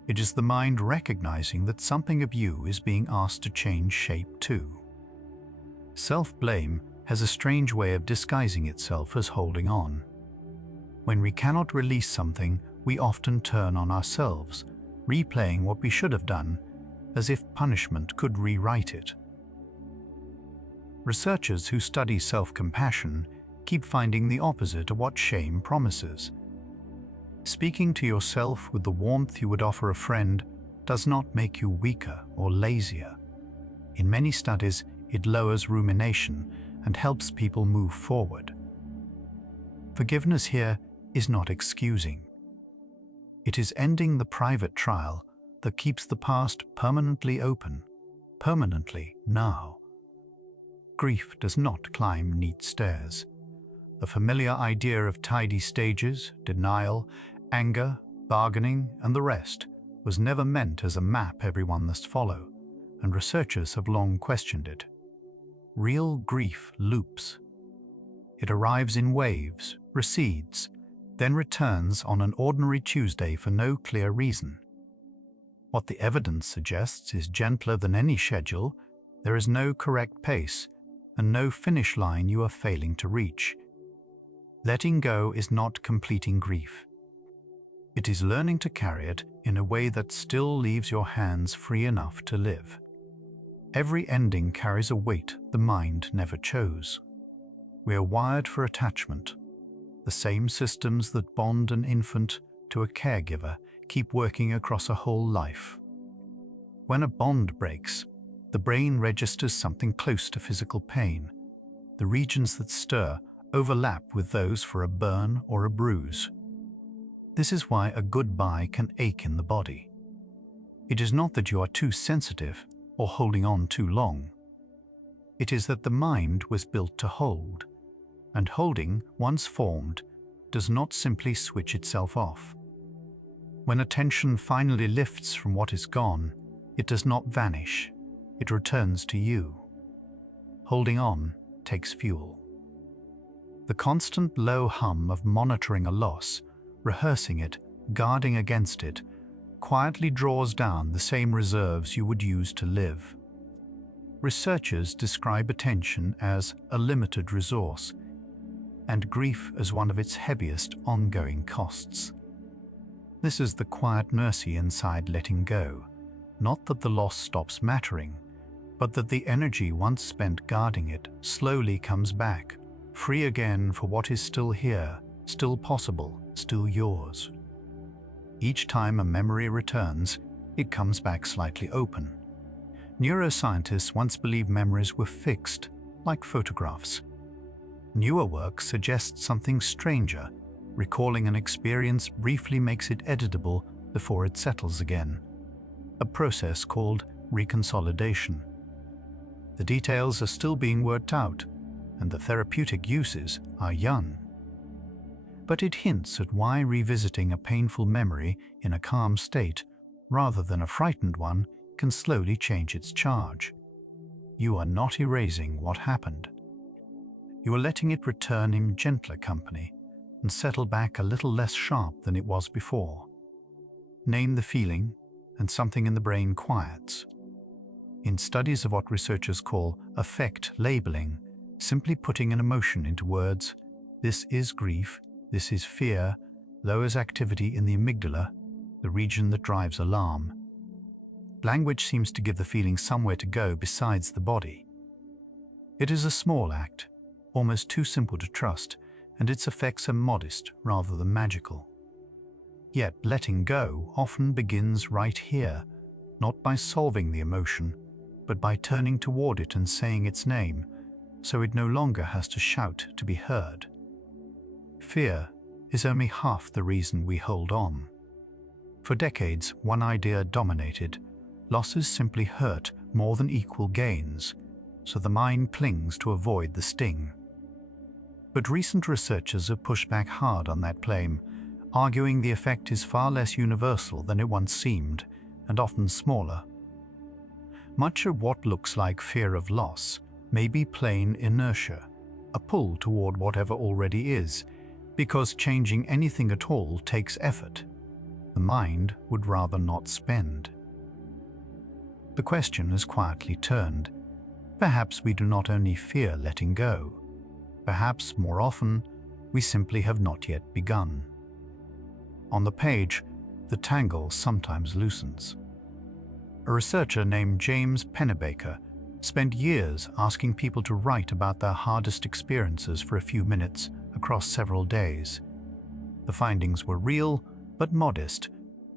It is the mind recognizing that something of you is being asked to change shape too. Self-blame has a strange way of disguising itself as holding on. When we cannot release something, we often turn on ourselves, replaying what we should have done, as if punishment could rewrite it. Researchers who study self-compassion keep finding the opposite of what shame promises. Speaking to yourself with the warmth you would offer a friend does not make you weaker or lazier. In many studies, it lowers rumination and helps people move forward. Forgiveness here is not excusing. It is ending the private trial that keeps the past permanently open, permanently now. Grief does not climb neat stairs. The familiar idea of tidy stages, denial, anger, bargaining, and the rest was never meant as a map everyone must follow, and researchers have long questioned it. Real grief loops. It arrives in waves, recedes, then returns on an ordinary Tuesday for no clear reason. What the evidence suggests is gentler than any schedule. There is no correct pace, and no finish line you are failing to reach. Letting go is not completing grief. It is learning to carry it in a way that still leaves your hands free enough to live. Every ending carries a weight the mind never chose. We are wired for attachment. The same systems that bond an infant to a caregiver keep working across a whole life. When a bond breaks, the brain registers something close to physical pain. The regions that stir overlap with those for a burn or a bruise. This is why a goodbye can ache in the body. It is not that you are too sensitive or holding on too long. It is that the mind was built to hold, and holding, once formed, does not simply switch itself off. When attention finally lifts from what is gone, it does not vanish. It returns to you. Holding on takes fuel. The constant low hum of monitoring a loss, rehearsing it, guarding against it, quietly draws down the same reserves you would use to live. Researchers describe attention as a limited resource, and grief as one of its heaviest ongoing costs. This is the quiet mercy inside letting go, not that the loss stops mattering, but that the energy once spent guarding it slowly comes back, free again for what is still here, still possible, still yours. Each time a memory returns, it comes back slightly open. Neuroscientists once believed memories were fixed, like photographs. Newer work suggests something stranger. Recalling an experience briefly makes it editable before it settles again, a process called reconsolidation. The details are still being worked out, and the therapeutic uses are young. But it hints at why revisiting a painful memory in a calm state, rather than a frightened one, can slowly change its charge. You are not erasing what happened. You are letting it return in gentler company and settle back a little less sharp than it was before. Name the feeling, and something in the brain quiets. In studies of what researchers call affect labeling, simply putting an emotion into words, this is grief, this is fear, lowers activity in the amygdala, the region that drives alarm. Language seems to give the feeling somewhere to go besides the body. It is a small act, almost too simple to trust, and its effects are modest rather than magical. Yet letting go often begins right here, not by solving the emotion, but by turning toward it and saying its name, so it no longer has to shout to be heard. Fear is only half the reason we hold on. For decades, one idea dominated: losses simply hurt more than equal gains, so the mind clings to avoid the sting. But recent researchers have pushed back hard on that claim, arguing the effect is far less universal than it once seemed, and often smaller. Much of what looks like fear of loss may be plain inertia, a pull toward whatever already is, because changing anything at all takes effort. The mind would rather not spend. The question has quietly turned. Perhaps we do not only fear letting go. Perhaps, more often, we simply have not yet begun. On the page, the tangle sometimes loosens. A researcher named James Pennebaker spent years asking people to write about their hardest experiences for a few minutes across several days. The findings were real, but modest,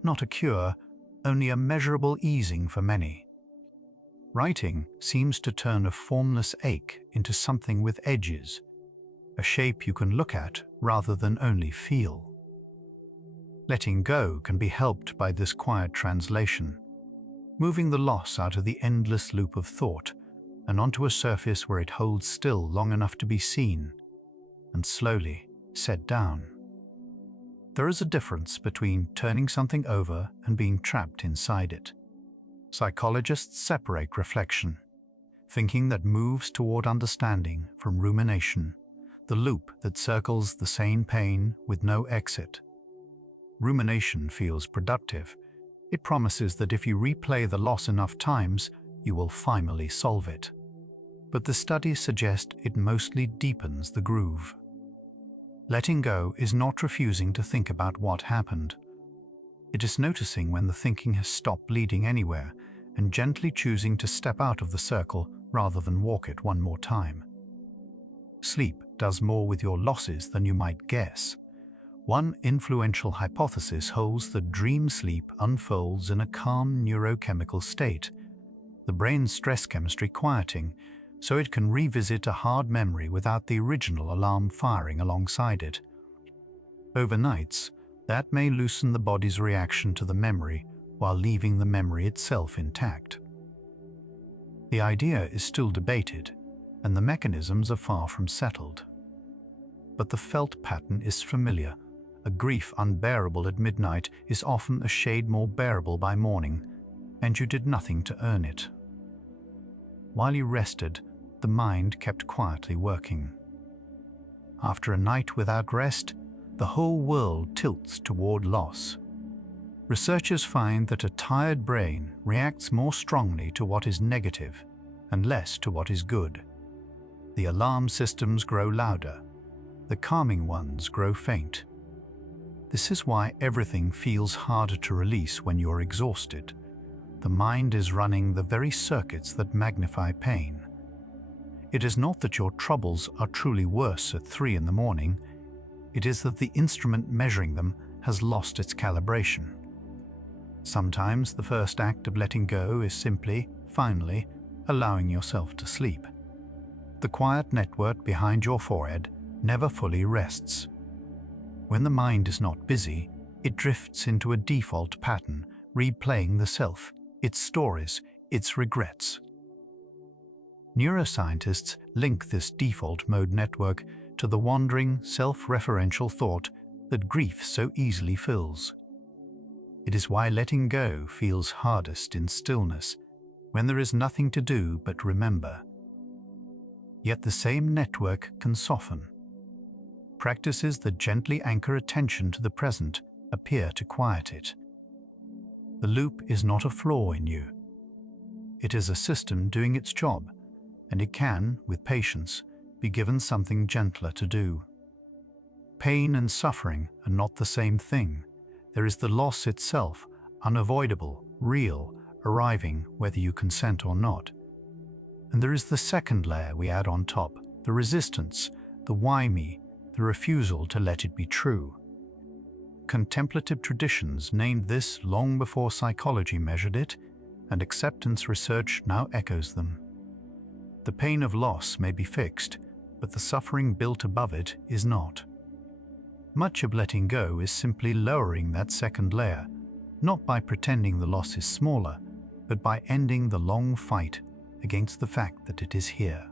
not a cure, only a measurable easing for many. Writing seems to turn a formless ache into something with edges, a shape you can look at rather than only feel. Letting go can be helped by this quiet translation, moving the loss out of the endless loop of thought and onto a surface where it holds still long enough to be seen and slowly set down. There is a difference between turning something over and being trapped inside it. Psychologists separate reflection, thinking that moves toward understanding, from rumination, the loop that circles the same pain with no exit. Rumination feels productive. It promises that if you replay the loss enough times, you will finally solve it. But the studies suggest it mostly deepens the groove. Letting go is not refusing to think about what happened. It is noticing when the thinking has stopped leading anywhere and gently choosing to step out of the circle rather than walk it one more time. Sleep does more with your losses than you might guess. One influential hypothesis holds that dream sleep unfolds in a calm neurochemical state, the brain's stress chemistry quieting, so it can revisit a hard memory without the original alarm firing alongside it. Overnights, that may loosen the body's reaction to the memory while leaving the memory itself intact. The idea is still debated, and the mechanisms are far from settled. But the felt pattern is familiar. A grief unbearable at midnight is often a shade more bearable by morning, and you did nothing to earn it. While you rested, the mind kept quietly working. After a night without rest, the whole world tilts toward loss. Researchers find that a tired brain reacts more strongly to what is negative and less to what is good. The alarm systems grow louder. The calming ones grow faint. This is why everything feels harder to release when you're exhausted. The mind is running the very circuits that magnify pain. It is not that your troubles are truly worse at 3 in the morning. It is that the instrument measuring them has lost its calibration. Sometimes the first act of letting go is simply, finally, allowing yourself to sleep. The quiet network behind your forehead never fully rests. When the mind is not busy, it drifts into a default pattern, replaying the self, its stories, its regrets. Neuroscientists link this default mode network to the wandering, self-referential thought that grief so easily fills. It is why letting go feels hardest in stillness, when there is nothing to do but remember. Yet the same network can soften. Practices that gently anchor attention to the present appear to quiet it. The loop is not a flaw in you. It is a system doing its job, and it can, with patience, be given something gentler to do. Pain and suffering are not the same thing. There is the loss itself, unavoidable, real, arriving whether you consent or not. And there is the second layer we add on top, the resistance, the why me, the refusal to let it be true. Contemplative traditions named this long before psychology measured it, and acceptance research now echoes them. The pain of loss may be fixed, but the suffering built above it is not. Much of letting go is simply lowering that second layer, not by pretending the loss is smaller, but by ending the long fight against the fact that it is here.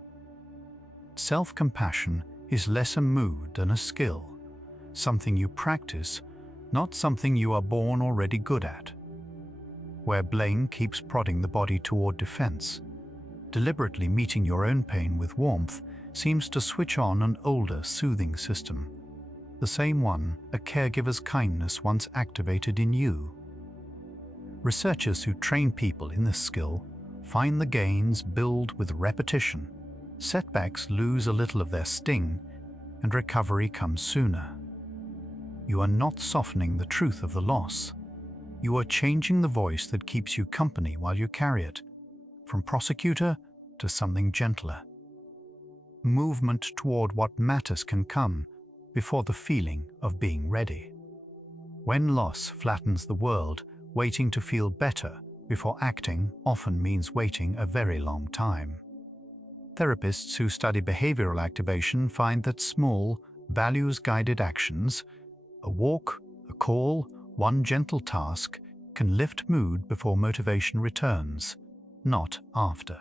Self-compassion is less a mood than a skill, something you practice, not something you are born already good at. Where blame keeps prodding the body toward defense, deliberately meeting your own pain with warmth seems to switch on an older, soothing system, the same one a caregiver's kindness once activated in you. Researchers who train people in this skill find the gains build with repetition. Setbacks lose a little of their sting, and recovery comes sooner. You are not softening the truth of the loss. You are changing the voice that keeps you company while you carry it, from prosecutor to something gentler. Movement toward what matters can come before the feeling of being ready. When loss flattens the world, waiting to feel better before acting often means waiting a very long time. Therapists who study behavioral activation find that small, values-guided actions, a walk, a call, One gentle task can lift mood before motivation returns, not after.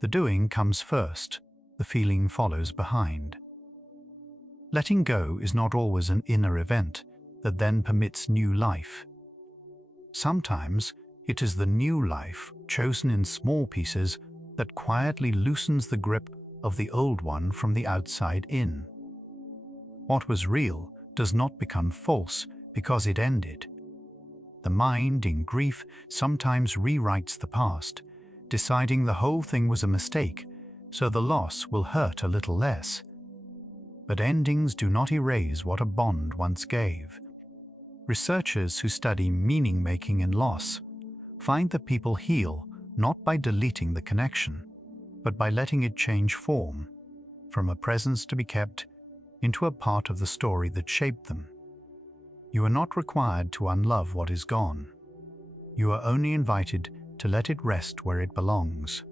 The doing comes first, the feeling follows behind. Letting go is not always an inner event that then permits new life. Sometimes it is the new life, chosen in small pieces, that quietly loosens the grip of the old one from the outside in. What was real does not become false because it ended. The mind, in grief, sometimes rewrites the past, deciding the whole thing was a mistake, so the loss will hurt a little less. But endings do not erase what a bond once gave. Researchers who study meaning-making in loss find that people heal not by deleting the connection, but by letting it change form, from a presence to be kept into a part of the story that shaped them. You are not required to unlove what is gone. You are only invited to let it rest where it belongs.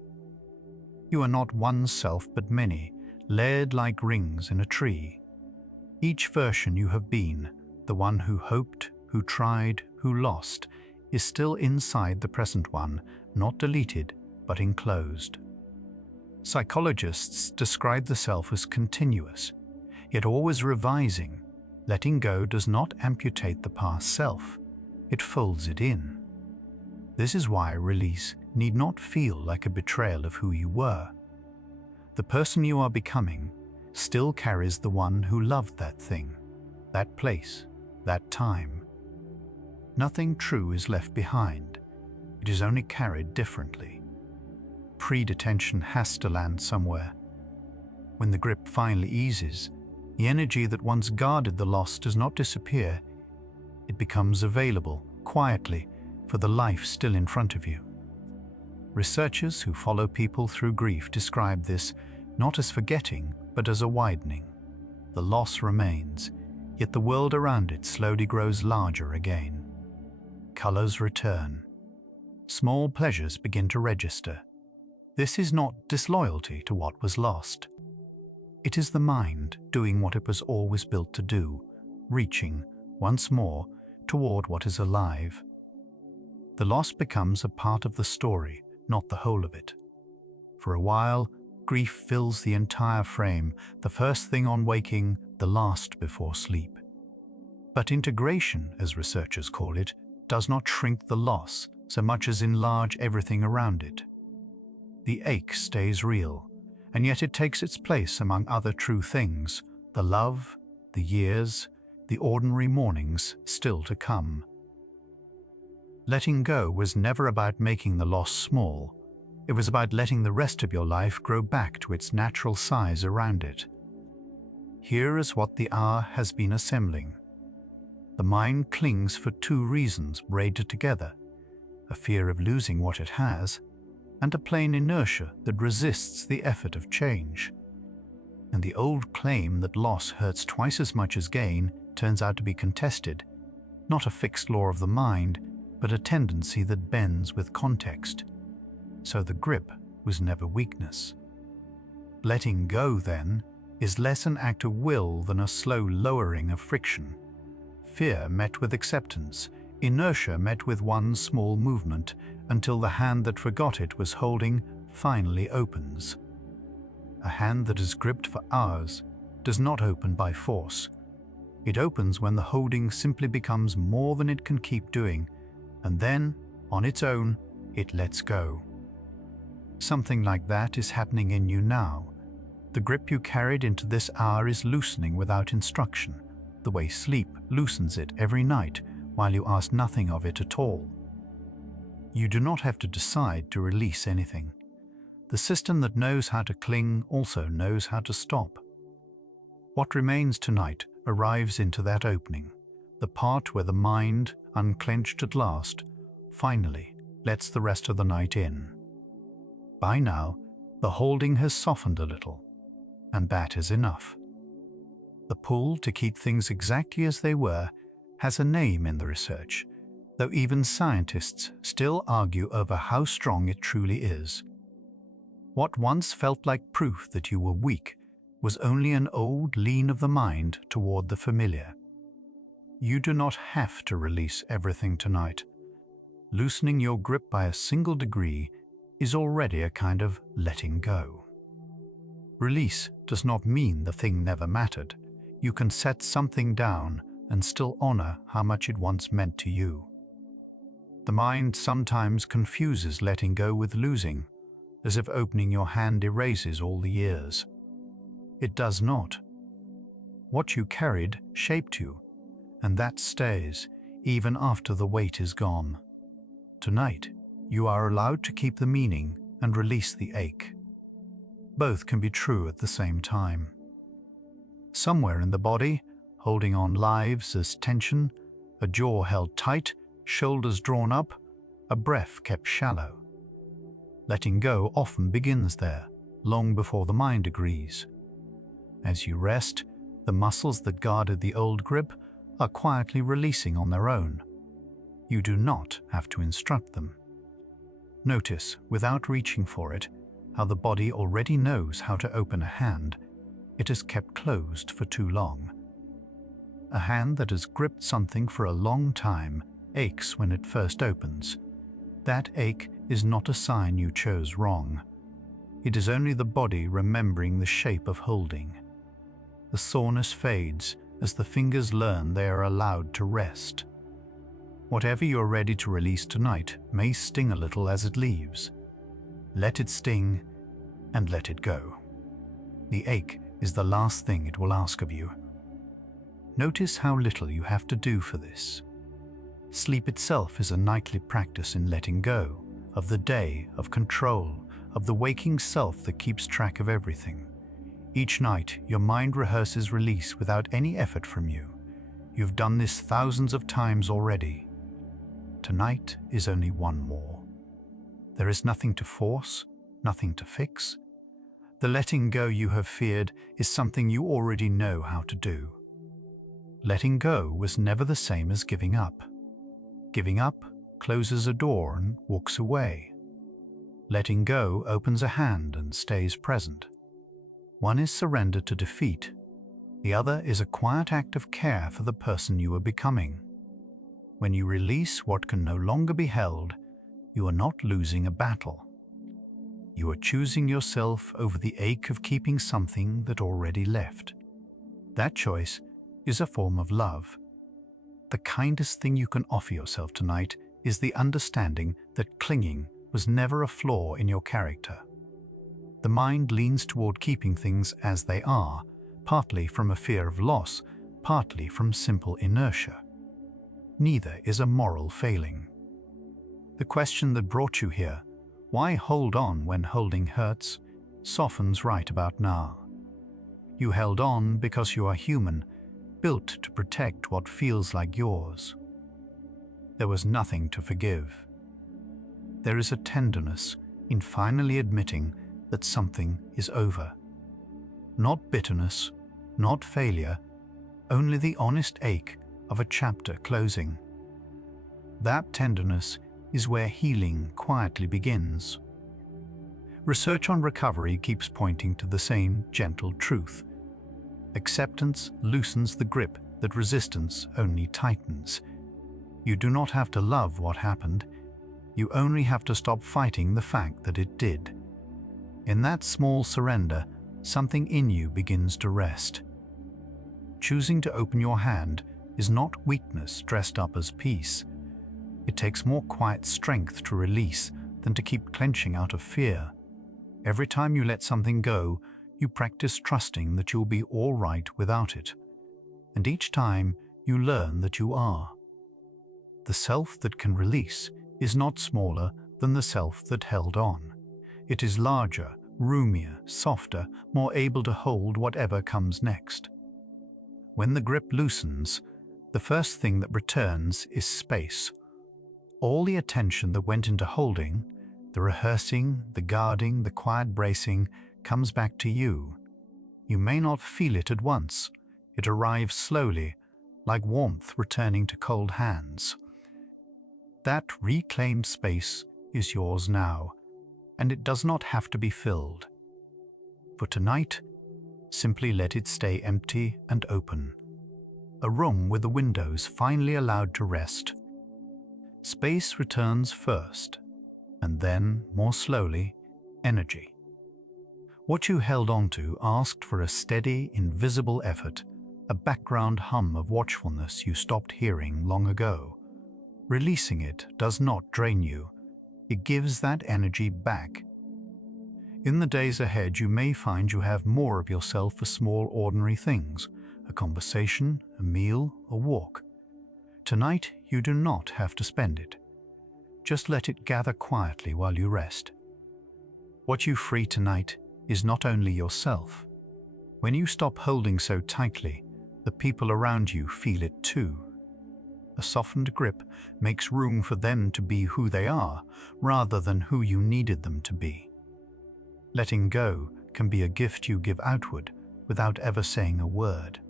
You are not one self but many, layered like rings in a tree. Each version you have been, the one who hoped, who tried, who lost, is still inside the present one, not deleted, but enclosed. Psychologists describe the self as continuous, yet always revising. Letting go does not amputate the past self, it folds it in. This is why release need not feel like a betrayal of who you were. The person you are becoming still carries the one who loved that thing, that place, that time. Nothing true is left behind. It is only carried differently. Pre-detention has to land somewhere. When the grip finally eases, the energy that once guarded the loss does not disappear. It becomes available, quietly, for the life still in front of you. Researchers who follow people through grief describe this not as forgetting, but as a widening. The loss remains, yet the world around it slowly grows larger again. Colors return. Small pleasures begin to register. This is not disloyalty to what was lost. It is the mind doing what it was always built to do, reaching, once more, toward what is alive. The loss becomes a part of the story, not the whole of it. For a while, grief fills the entire frame, the first thing on waking, the last before sleep. But integration, as researchers call it, does not shrink the loss so much as enlarge everything around it. The ache stays real, and yet it takes its place among other true things, the love, the years, the ordinary mornings still to come. Letting go was never about making the loss small. It was about letting the rest of your life grow back to its natural size around it. Here is what the hour has been assembling. The mind clings for two reasons braided together: a fear of losing what it has, and a plain inertia that resists the effort of change. And the old claim that loss hurts twice as much as gain turns out to be contested, not a fixed law of the mind, but a tendency that bends with context. So the grip was never weakness. Letting go, then, is less an act of will than a slow lowering of friction. Fear met with acceptance, inertia met with one small movement, until the hand that forgot it was holding finally opens. A hand that is gripped for hours does not open by force. It opens when the holding simply becomes more than it can keep doing, and then, on its own, it lets go. Something like that is happening in you now. The grip you carried into this hour is loosening without instruction, the way sleep loosens it every night while you ask nothing of it at all. You do not have to decide to release anything. The system that knows how to cling also knows how to stop. What remains tonight arrives into that opening, the part where the mind, unclenched at last, finally lets the rest of the night in. By now, the holding has softened a little, and that is enough. The pull to keep things exactly as they were has a name in the research, though even scientists still argue over how strong it truly is. What once felt like proof that you were weak was only an old lean of the mind toward the familiar. You do not have to release everything tonight. Loosening your grip by a single degree is already a kind of letting go. Release does not mean the thing never mattered. You can set something down and still honor how much it once meant to you. The mind sometimes confuses letting go with losing, as if opening your hand erases all the years. It does not. What you carried shaped you, and that stays even after the weight is gone. Tonight, you are allowed to keep the meaning and release the ache. Both can be true at the same time. Somewhere in the body, holding on lives as tension, a jaw held tight, shoulders drawn up, a breath kept shallow. Letting go often begins there, long before the mind agrees. As you rest, the muscles that guarded the old grip are quietly releasing on their own. You do not have to instruct them. Notice, without reaching for it, how the body already knows how to open a hand it has kept closed for too long. A hand that has gripped something for a long time aches when it first opens. That ache is not a sign you chose wrong. It is only the body remembering the shape of holding. The soreness fades as the fingers learn they are allowed to rest. Whatever you are ready to release tonight may sting a little as it leaves. Let it sting and let it go. The ache is the last thing it will ask of you. Notice how little you have to do for this. Sleep itself is a nightly practice in letting go, of the day, of control, of the waking self that keeps track of everything. Each night, your mind rehearses release without any effort from you. You've done this thousands of times already. Tonight is only one more. There is nothing to force, nothing to fix. The letting go you have feared is something you already know how to do. Letting go was never the same as giving up. Giving up closes a door and walks away. Letting go opens a hand and stays present. One is surrender to defeat. The other is a quiet act of care for the person you are becoming. When you release what can no longer be held, you are not losing a battle. You are choosing yourself over the ache of keeping something that already left. That choice is a form of love. The kindest thing you can offer yourself tonight is the understanding that clinging was never a flaw in your character. The mind leans toward keeping things as they are, partly from a fear of loss, partly from simple inertia. Neither is a moral failing. The question that brought you here, why hold on when holding hurts, softens right about now. You held on because you are human, built to protect what feels like yours. There was nothing to forgive. There is a tenderness in finally admitting that something is over. Not bitterness, not failure, only the honest ache of a chapter closing. That tenderness is where healing quietly begins. Research on recovery keeps pointing to the same gentle truth. Acceptance loosens the grip that resistance only tightens. You do not have to love what happened. You only have to stop fighting the fact that it did. In that small surrender, something in you begins to rest. Choosing to open your hand is not weakness dressed up as peace. It takes more quiet strength to release than to keep clenching out of fear. Every time you let something go, you practice trusting that you'll be all right without it. And each time, you learn that you are. The self that can release is not smaller than the self that held on. It is larger, roomier, softer, more able to hold whatever comes next. When the grip loosens, the first thing that returns is space. All the attention that went into holding, the rehearsing, the guarding, the quiet bracing, comes back to you. You may not feel it at once. It arrives slowly, like warmth returning to cold hands. That reclaimed space is yours now, and it does not have to be filled. For tonight, simply let it stay empty and open. a room with the windows finally allowed to rest. Space returns first, and then, more slowly, energy. What you held onto asked for a steady, invisible effort, a background hum of watchfulness you stopped hearing long ago. Releasing it does not drain you. It gives that energy back. In the days ahead, you may find you have more of yourself for small, ordinary things, a conversation, a meal, a walk. Tonight, you do not have to spend it. Just let it gather quietly while you rest. What you free tonight is not only yourself. When you stop holding so tightly, the people around you feel it too. A softened grip makes room for them to be who they are, rather than who you needed them to be. Letting go can be a gift you give outward without ever saying a word.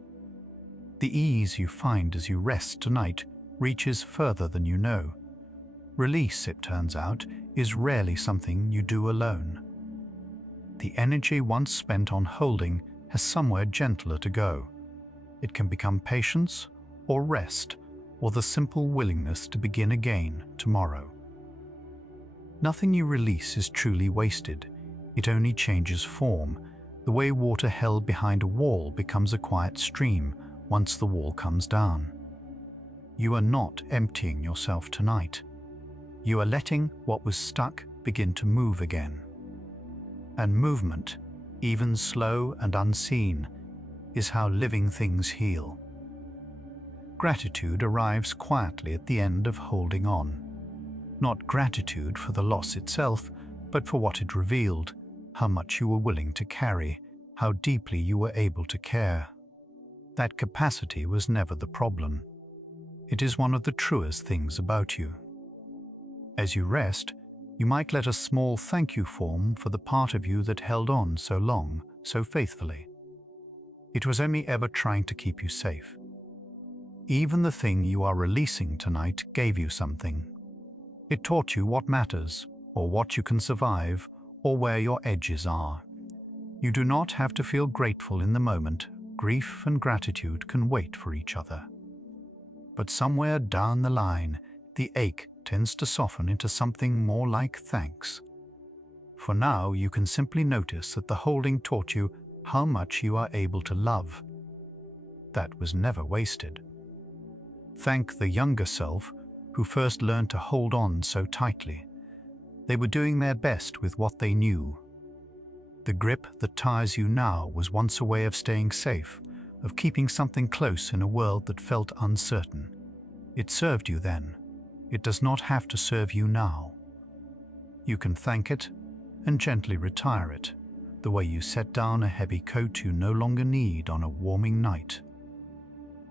The ease you find as you rest tonight reaches further than you know. Release, it turns out, is rarely something you do alone. The energy once spent on holding has somewhere gentler to go. It can become patience, or rest, or the simple willingness to begin again tomorrow. Nothing you release is truly wasted. It only changes form. The way water held behind a wall becomes a quiet stream once the wall comes down. You are not emptying yourself tonight. You are letting what was stuck begin to move again. And movement, even slow and unseen, is how living things heal. Gratitude arrives quietly at the end of holding on. Not gratitude for the loss itself, but for what it revealed, how much you were willing to carry, how deeply you were able to care. That capacity was never the problem. It is one of the truest things about you. As you rest, you might let a small thank you form for the part of you that held on so long, so faithfully. It was only ever trying to keep you safe. Even the thing you are releasing tonight gave you something. It taught you what matters, or what you can survive, or where your edges are. You do not have to feel grateful in the moment. Grief and gratitude can wait for each other. But somewhere down the line, the ache tends to soften into something more like thanks. For now, you can simply notice that the holding taught you how much you are able to love. That was never wasted. Thank the younger self who first learned to hold on so tightly. They were doing their best with what they knew. The grip that ties you now was once a way of staying safe, of keeping something close in a world that felt uncertain. It served you then. It does not have to serve you now. You can thank it and gently retire it, the way you set down a heavy coat you no longer need on a warming night.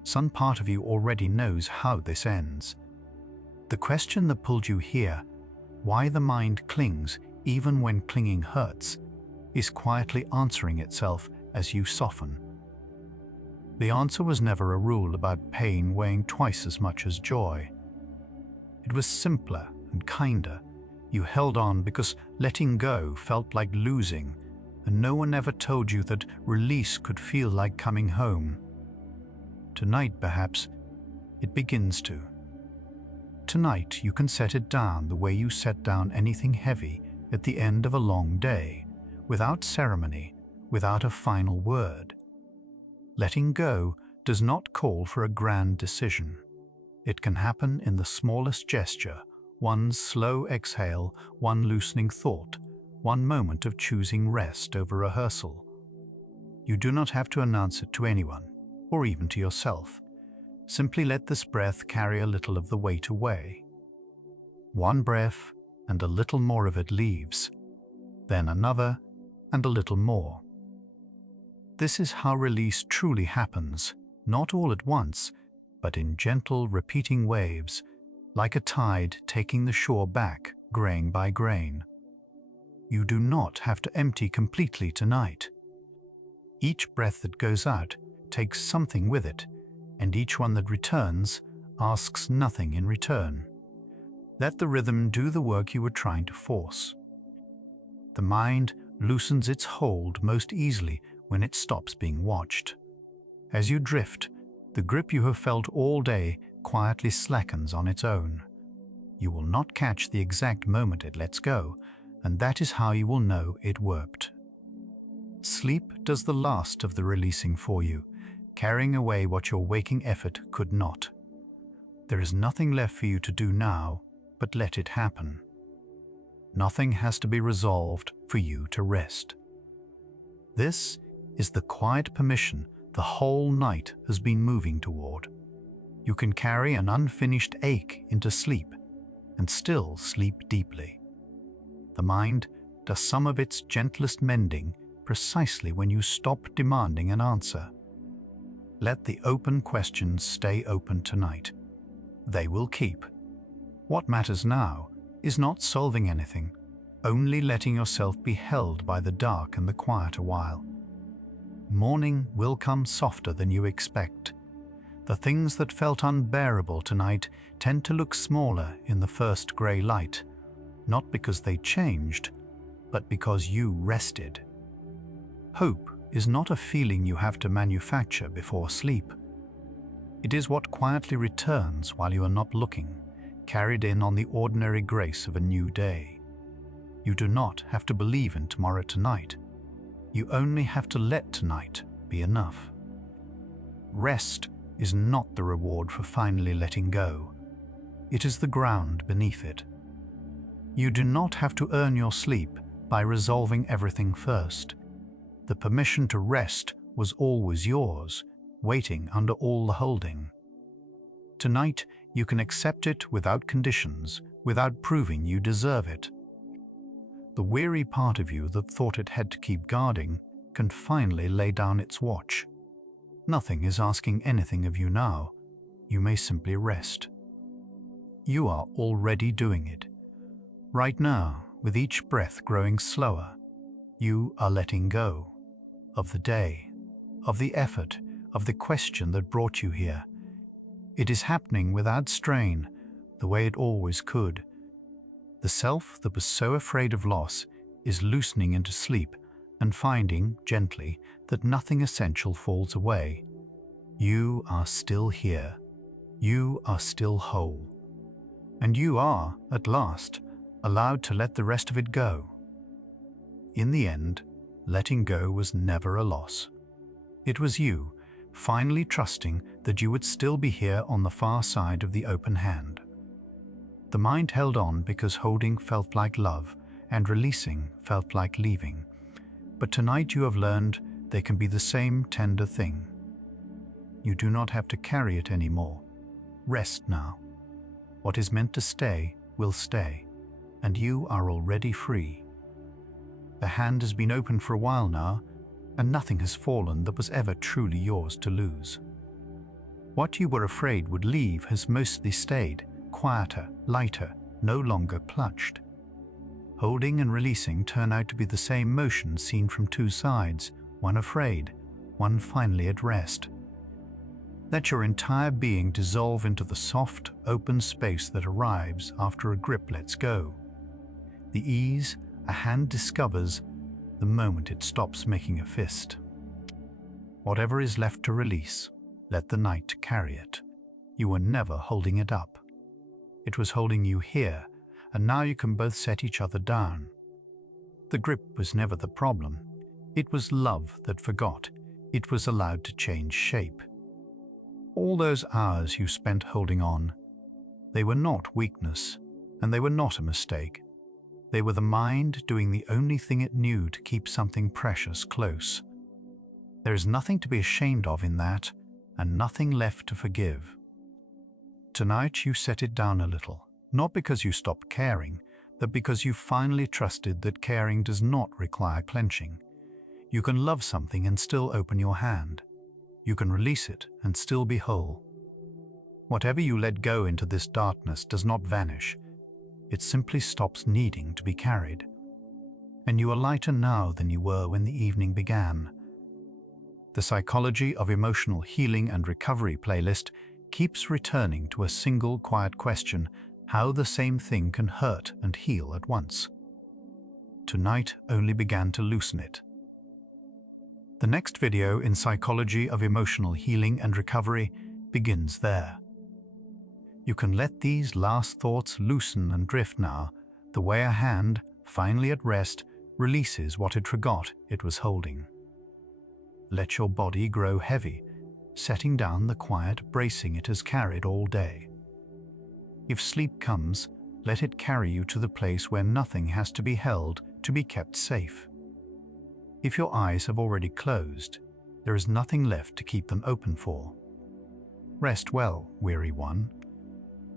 Some part of you already knows how this ends. The question that pulled you here, why the mind clings even when clinging hurts, is quietly answering itself as you soften. The answer was never a rule about pain weighing twice as much as joy. It was simpler and kinder. You held on because letting go felt like losing, and no one ever told you that release could feel like coming home. Tonight, perhaps, it begins to. Tonight, you can set it down the way you set down anything heavy at the end of a long day, without ceremony, without a final word. Letting go does not call for a grand decision. It can happen in the smallest gesture, one slow exhale, one loosening thought, one moment of choosing rest over rehearsal. You do not have to announce it to anyone, or even to yourself. Simply let this breath carry a little of the weight away. One breath, and a little more of it leaves. Then another, and a little more. This is how release truly happens, not all at once, but in gentle, repeating waves, like a tide taking the shore back, grain by grain. You do not have to empty completely tonight. Each breath that goes out takes something with it, and each one that returns asks nothing in return. Let the rhythm do the work you were trying to force. The mind loosens its hold most easily when it stops being watched. As you drift, The grip you have felt all day quietly slackens on its own. You will not catch the exact moment it lets go, and that is how you will know it worked. Sleep does the last of the releasing for you, carrying away what your waking effort could not. There is nothing left for you to do now, but let it happen. Nothing has to be resolved for you to rest. This is the quiet permission the whole night has been moving toward. You can carry an unfinished ache into sleep and still sleep deeply. The mind does some of its gentlest mending precisely when you stop demanding an answer. Let the open questions stay open tonight. They will keep. What matters now is not solving anything, only letting yourself be held by the dark and the quiet a while. Morning will come softer than you expect. The things that felt unbearable tonight tend to look smaller in the first grey light, not because they changed, but because you rested. Hope is not a feeling you have to manufacture before sleep. It is what quietly returns while you are not looking, carried in on the ordinary grace of a new day. You do not have to believe in tomorrow tonight. You only have to let tonight be enough. Rest is not the reward for finally letting go. It is the ground beneath it. You do not have to earn your sleep by resolving everything first. The permission to rest was always yours, waiting under all the holding. Tonight, you can accept it without conditions, without proving you deserve it. The weary part of you that thought it had to keep guarding can finally lay down its watch. Nothing is asking anything of you now. You may simply rest. You are already doing it. Right now, with each breath growing slower, you are letting go of the day, of the effort, of the question that brought you here. It is happening without strain, the way it always could. The self that was so afraid of loss is loosening into sleep and finding, gently, that nothing essential falls away. You are still here. You are still whole. And you are, at last, allowed to let the rest of it go. In the end, letting go was never a loss. It was you, finally trusting that you would still be here on the far side of the open hand. The mind held on because holding felt like love and releasing felt like leaving. But tonight you have learned they can be the same tender thing. You do not have to carry it anymore. Rest now. What is meant to stay will stay, and you are already free. The hand has been open for a while now, and nothing has fallen that was ever truly yours to lose. What you were afraid would leave has mostly stayed, quieter, lighter, no longer clutched. Holding and releasing turn out to be the same motion seen from two sides, one afraid, one finally at rest. Let your entire being dissolve into the soft, open space that arrives after a grip lets go. The ease a hand discovers the moment it stops making a fist. Whatever is left to release, let the night carry it. You were never holding it up. It was holding you here, and now you can both set each other down. The grip was never the problem. It was love that forgot. It was allowed to change shape. All those hours you spent holding on, they were not weakness, and they were not a mistake. They were the mind doing the only thing it knew to keep something precious close. There is nothing to be ashamed of in that, and nothing left to forgive. Tonight you set it down a little, not because you stopped caring, but because you finally trusted that caring does not require clenching. You can love something and still open your hand. You can release it and still be whole. Whatever you let go into this darkness does not vanish. It simply stops needing to be carried. And you are lighter now than you were when the evening began. The Psychology of Emotional Healing and Recovery playlist keeps returning to a single quiet question: how the same thing can hurt and heal at once. Tonight only began to loosen it. The next video in Psychology of Emotional Healing and Recovery begins there. You can let these last thoughts loosen and drift now, the way a hand, finally at rest, releases what it forgot it was holding. Let your body grow heavy, setting down the quiet bracing it has carried all day. If sleep comes, let it carry you to the place where nothing has to be held to be kept safe. If your eyes have already closed, there is nothing left to keep them open for. Rest well, weary one.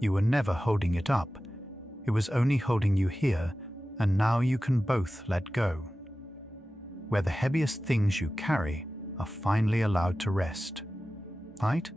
You were never holding it up. It was only holding you here, and now you can both let go. Where the heaviest things you carry are finally allowed to rest. Right?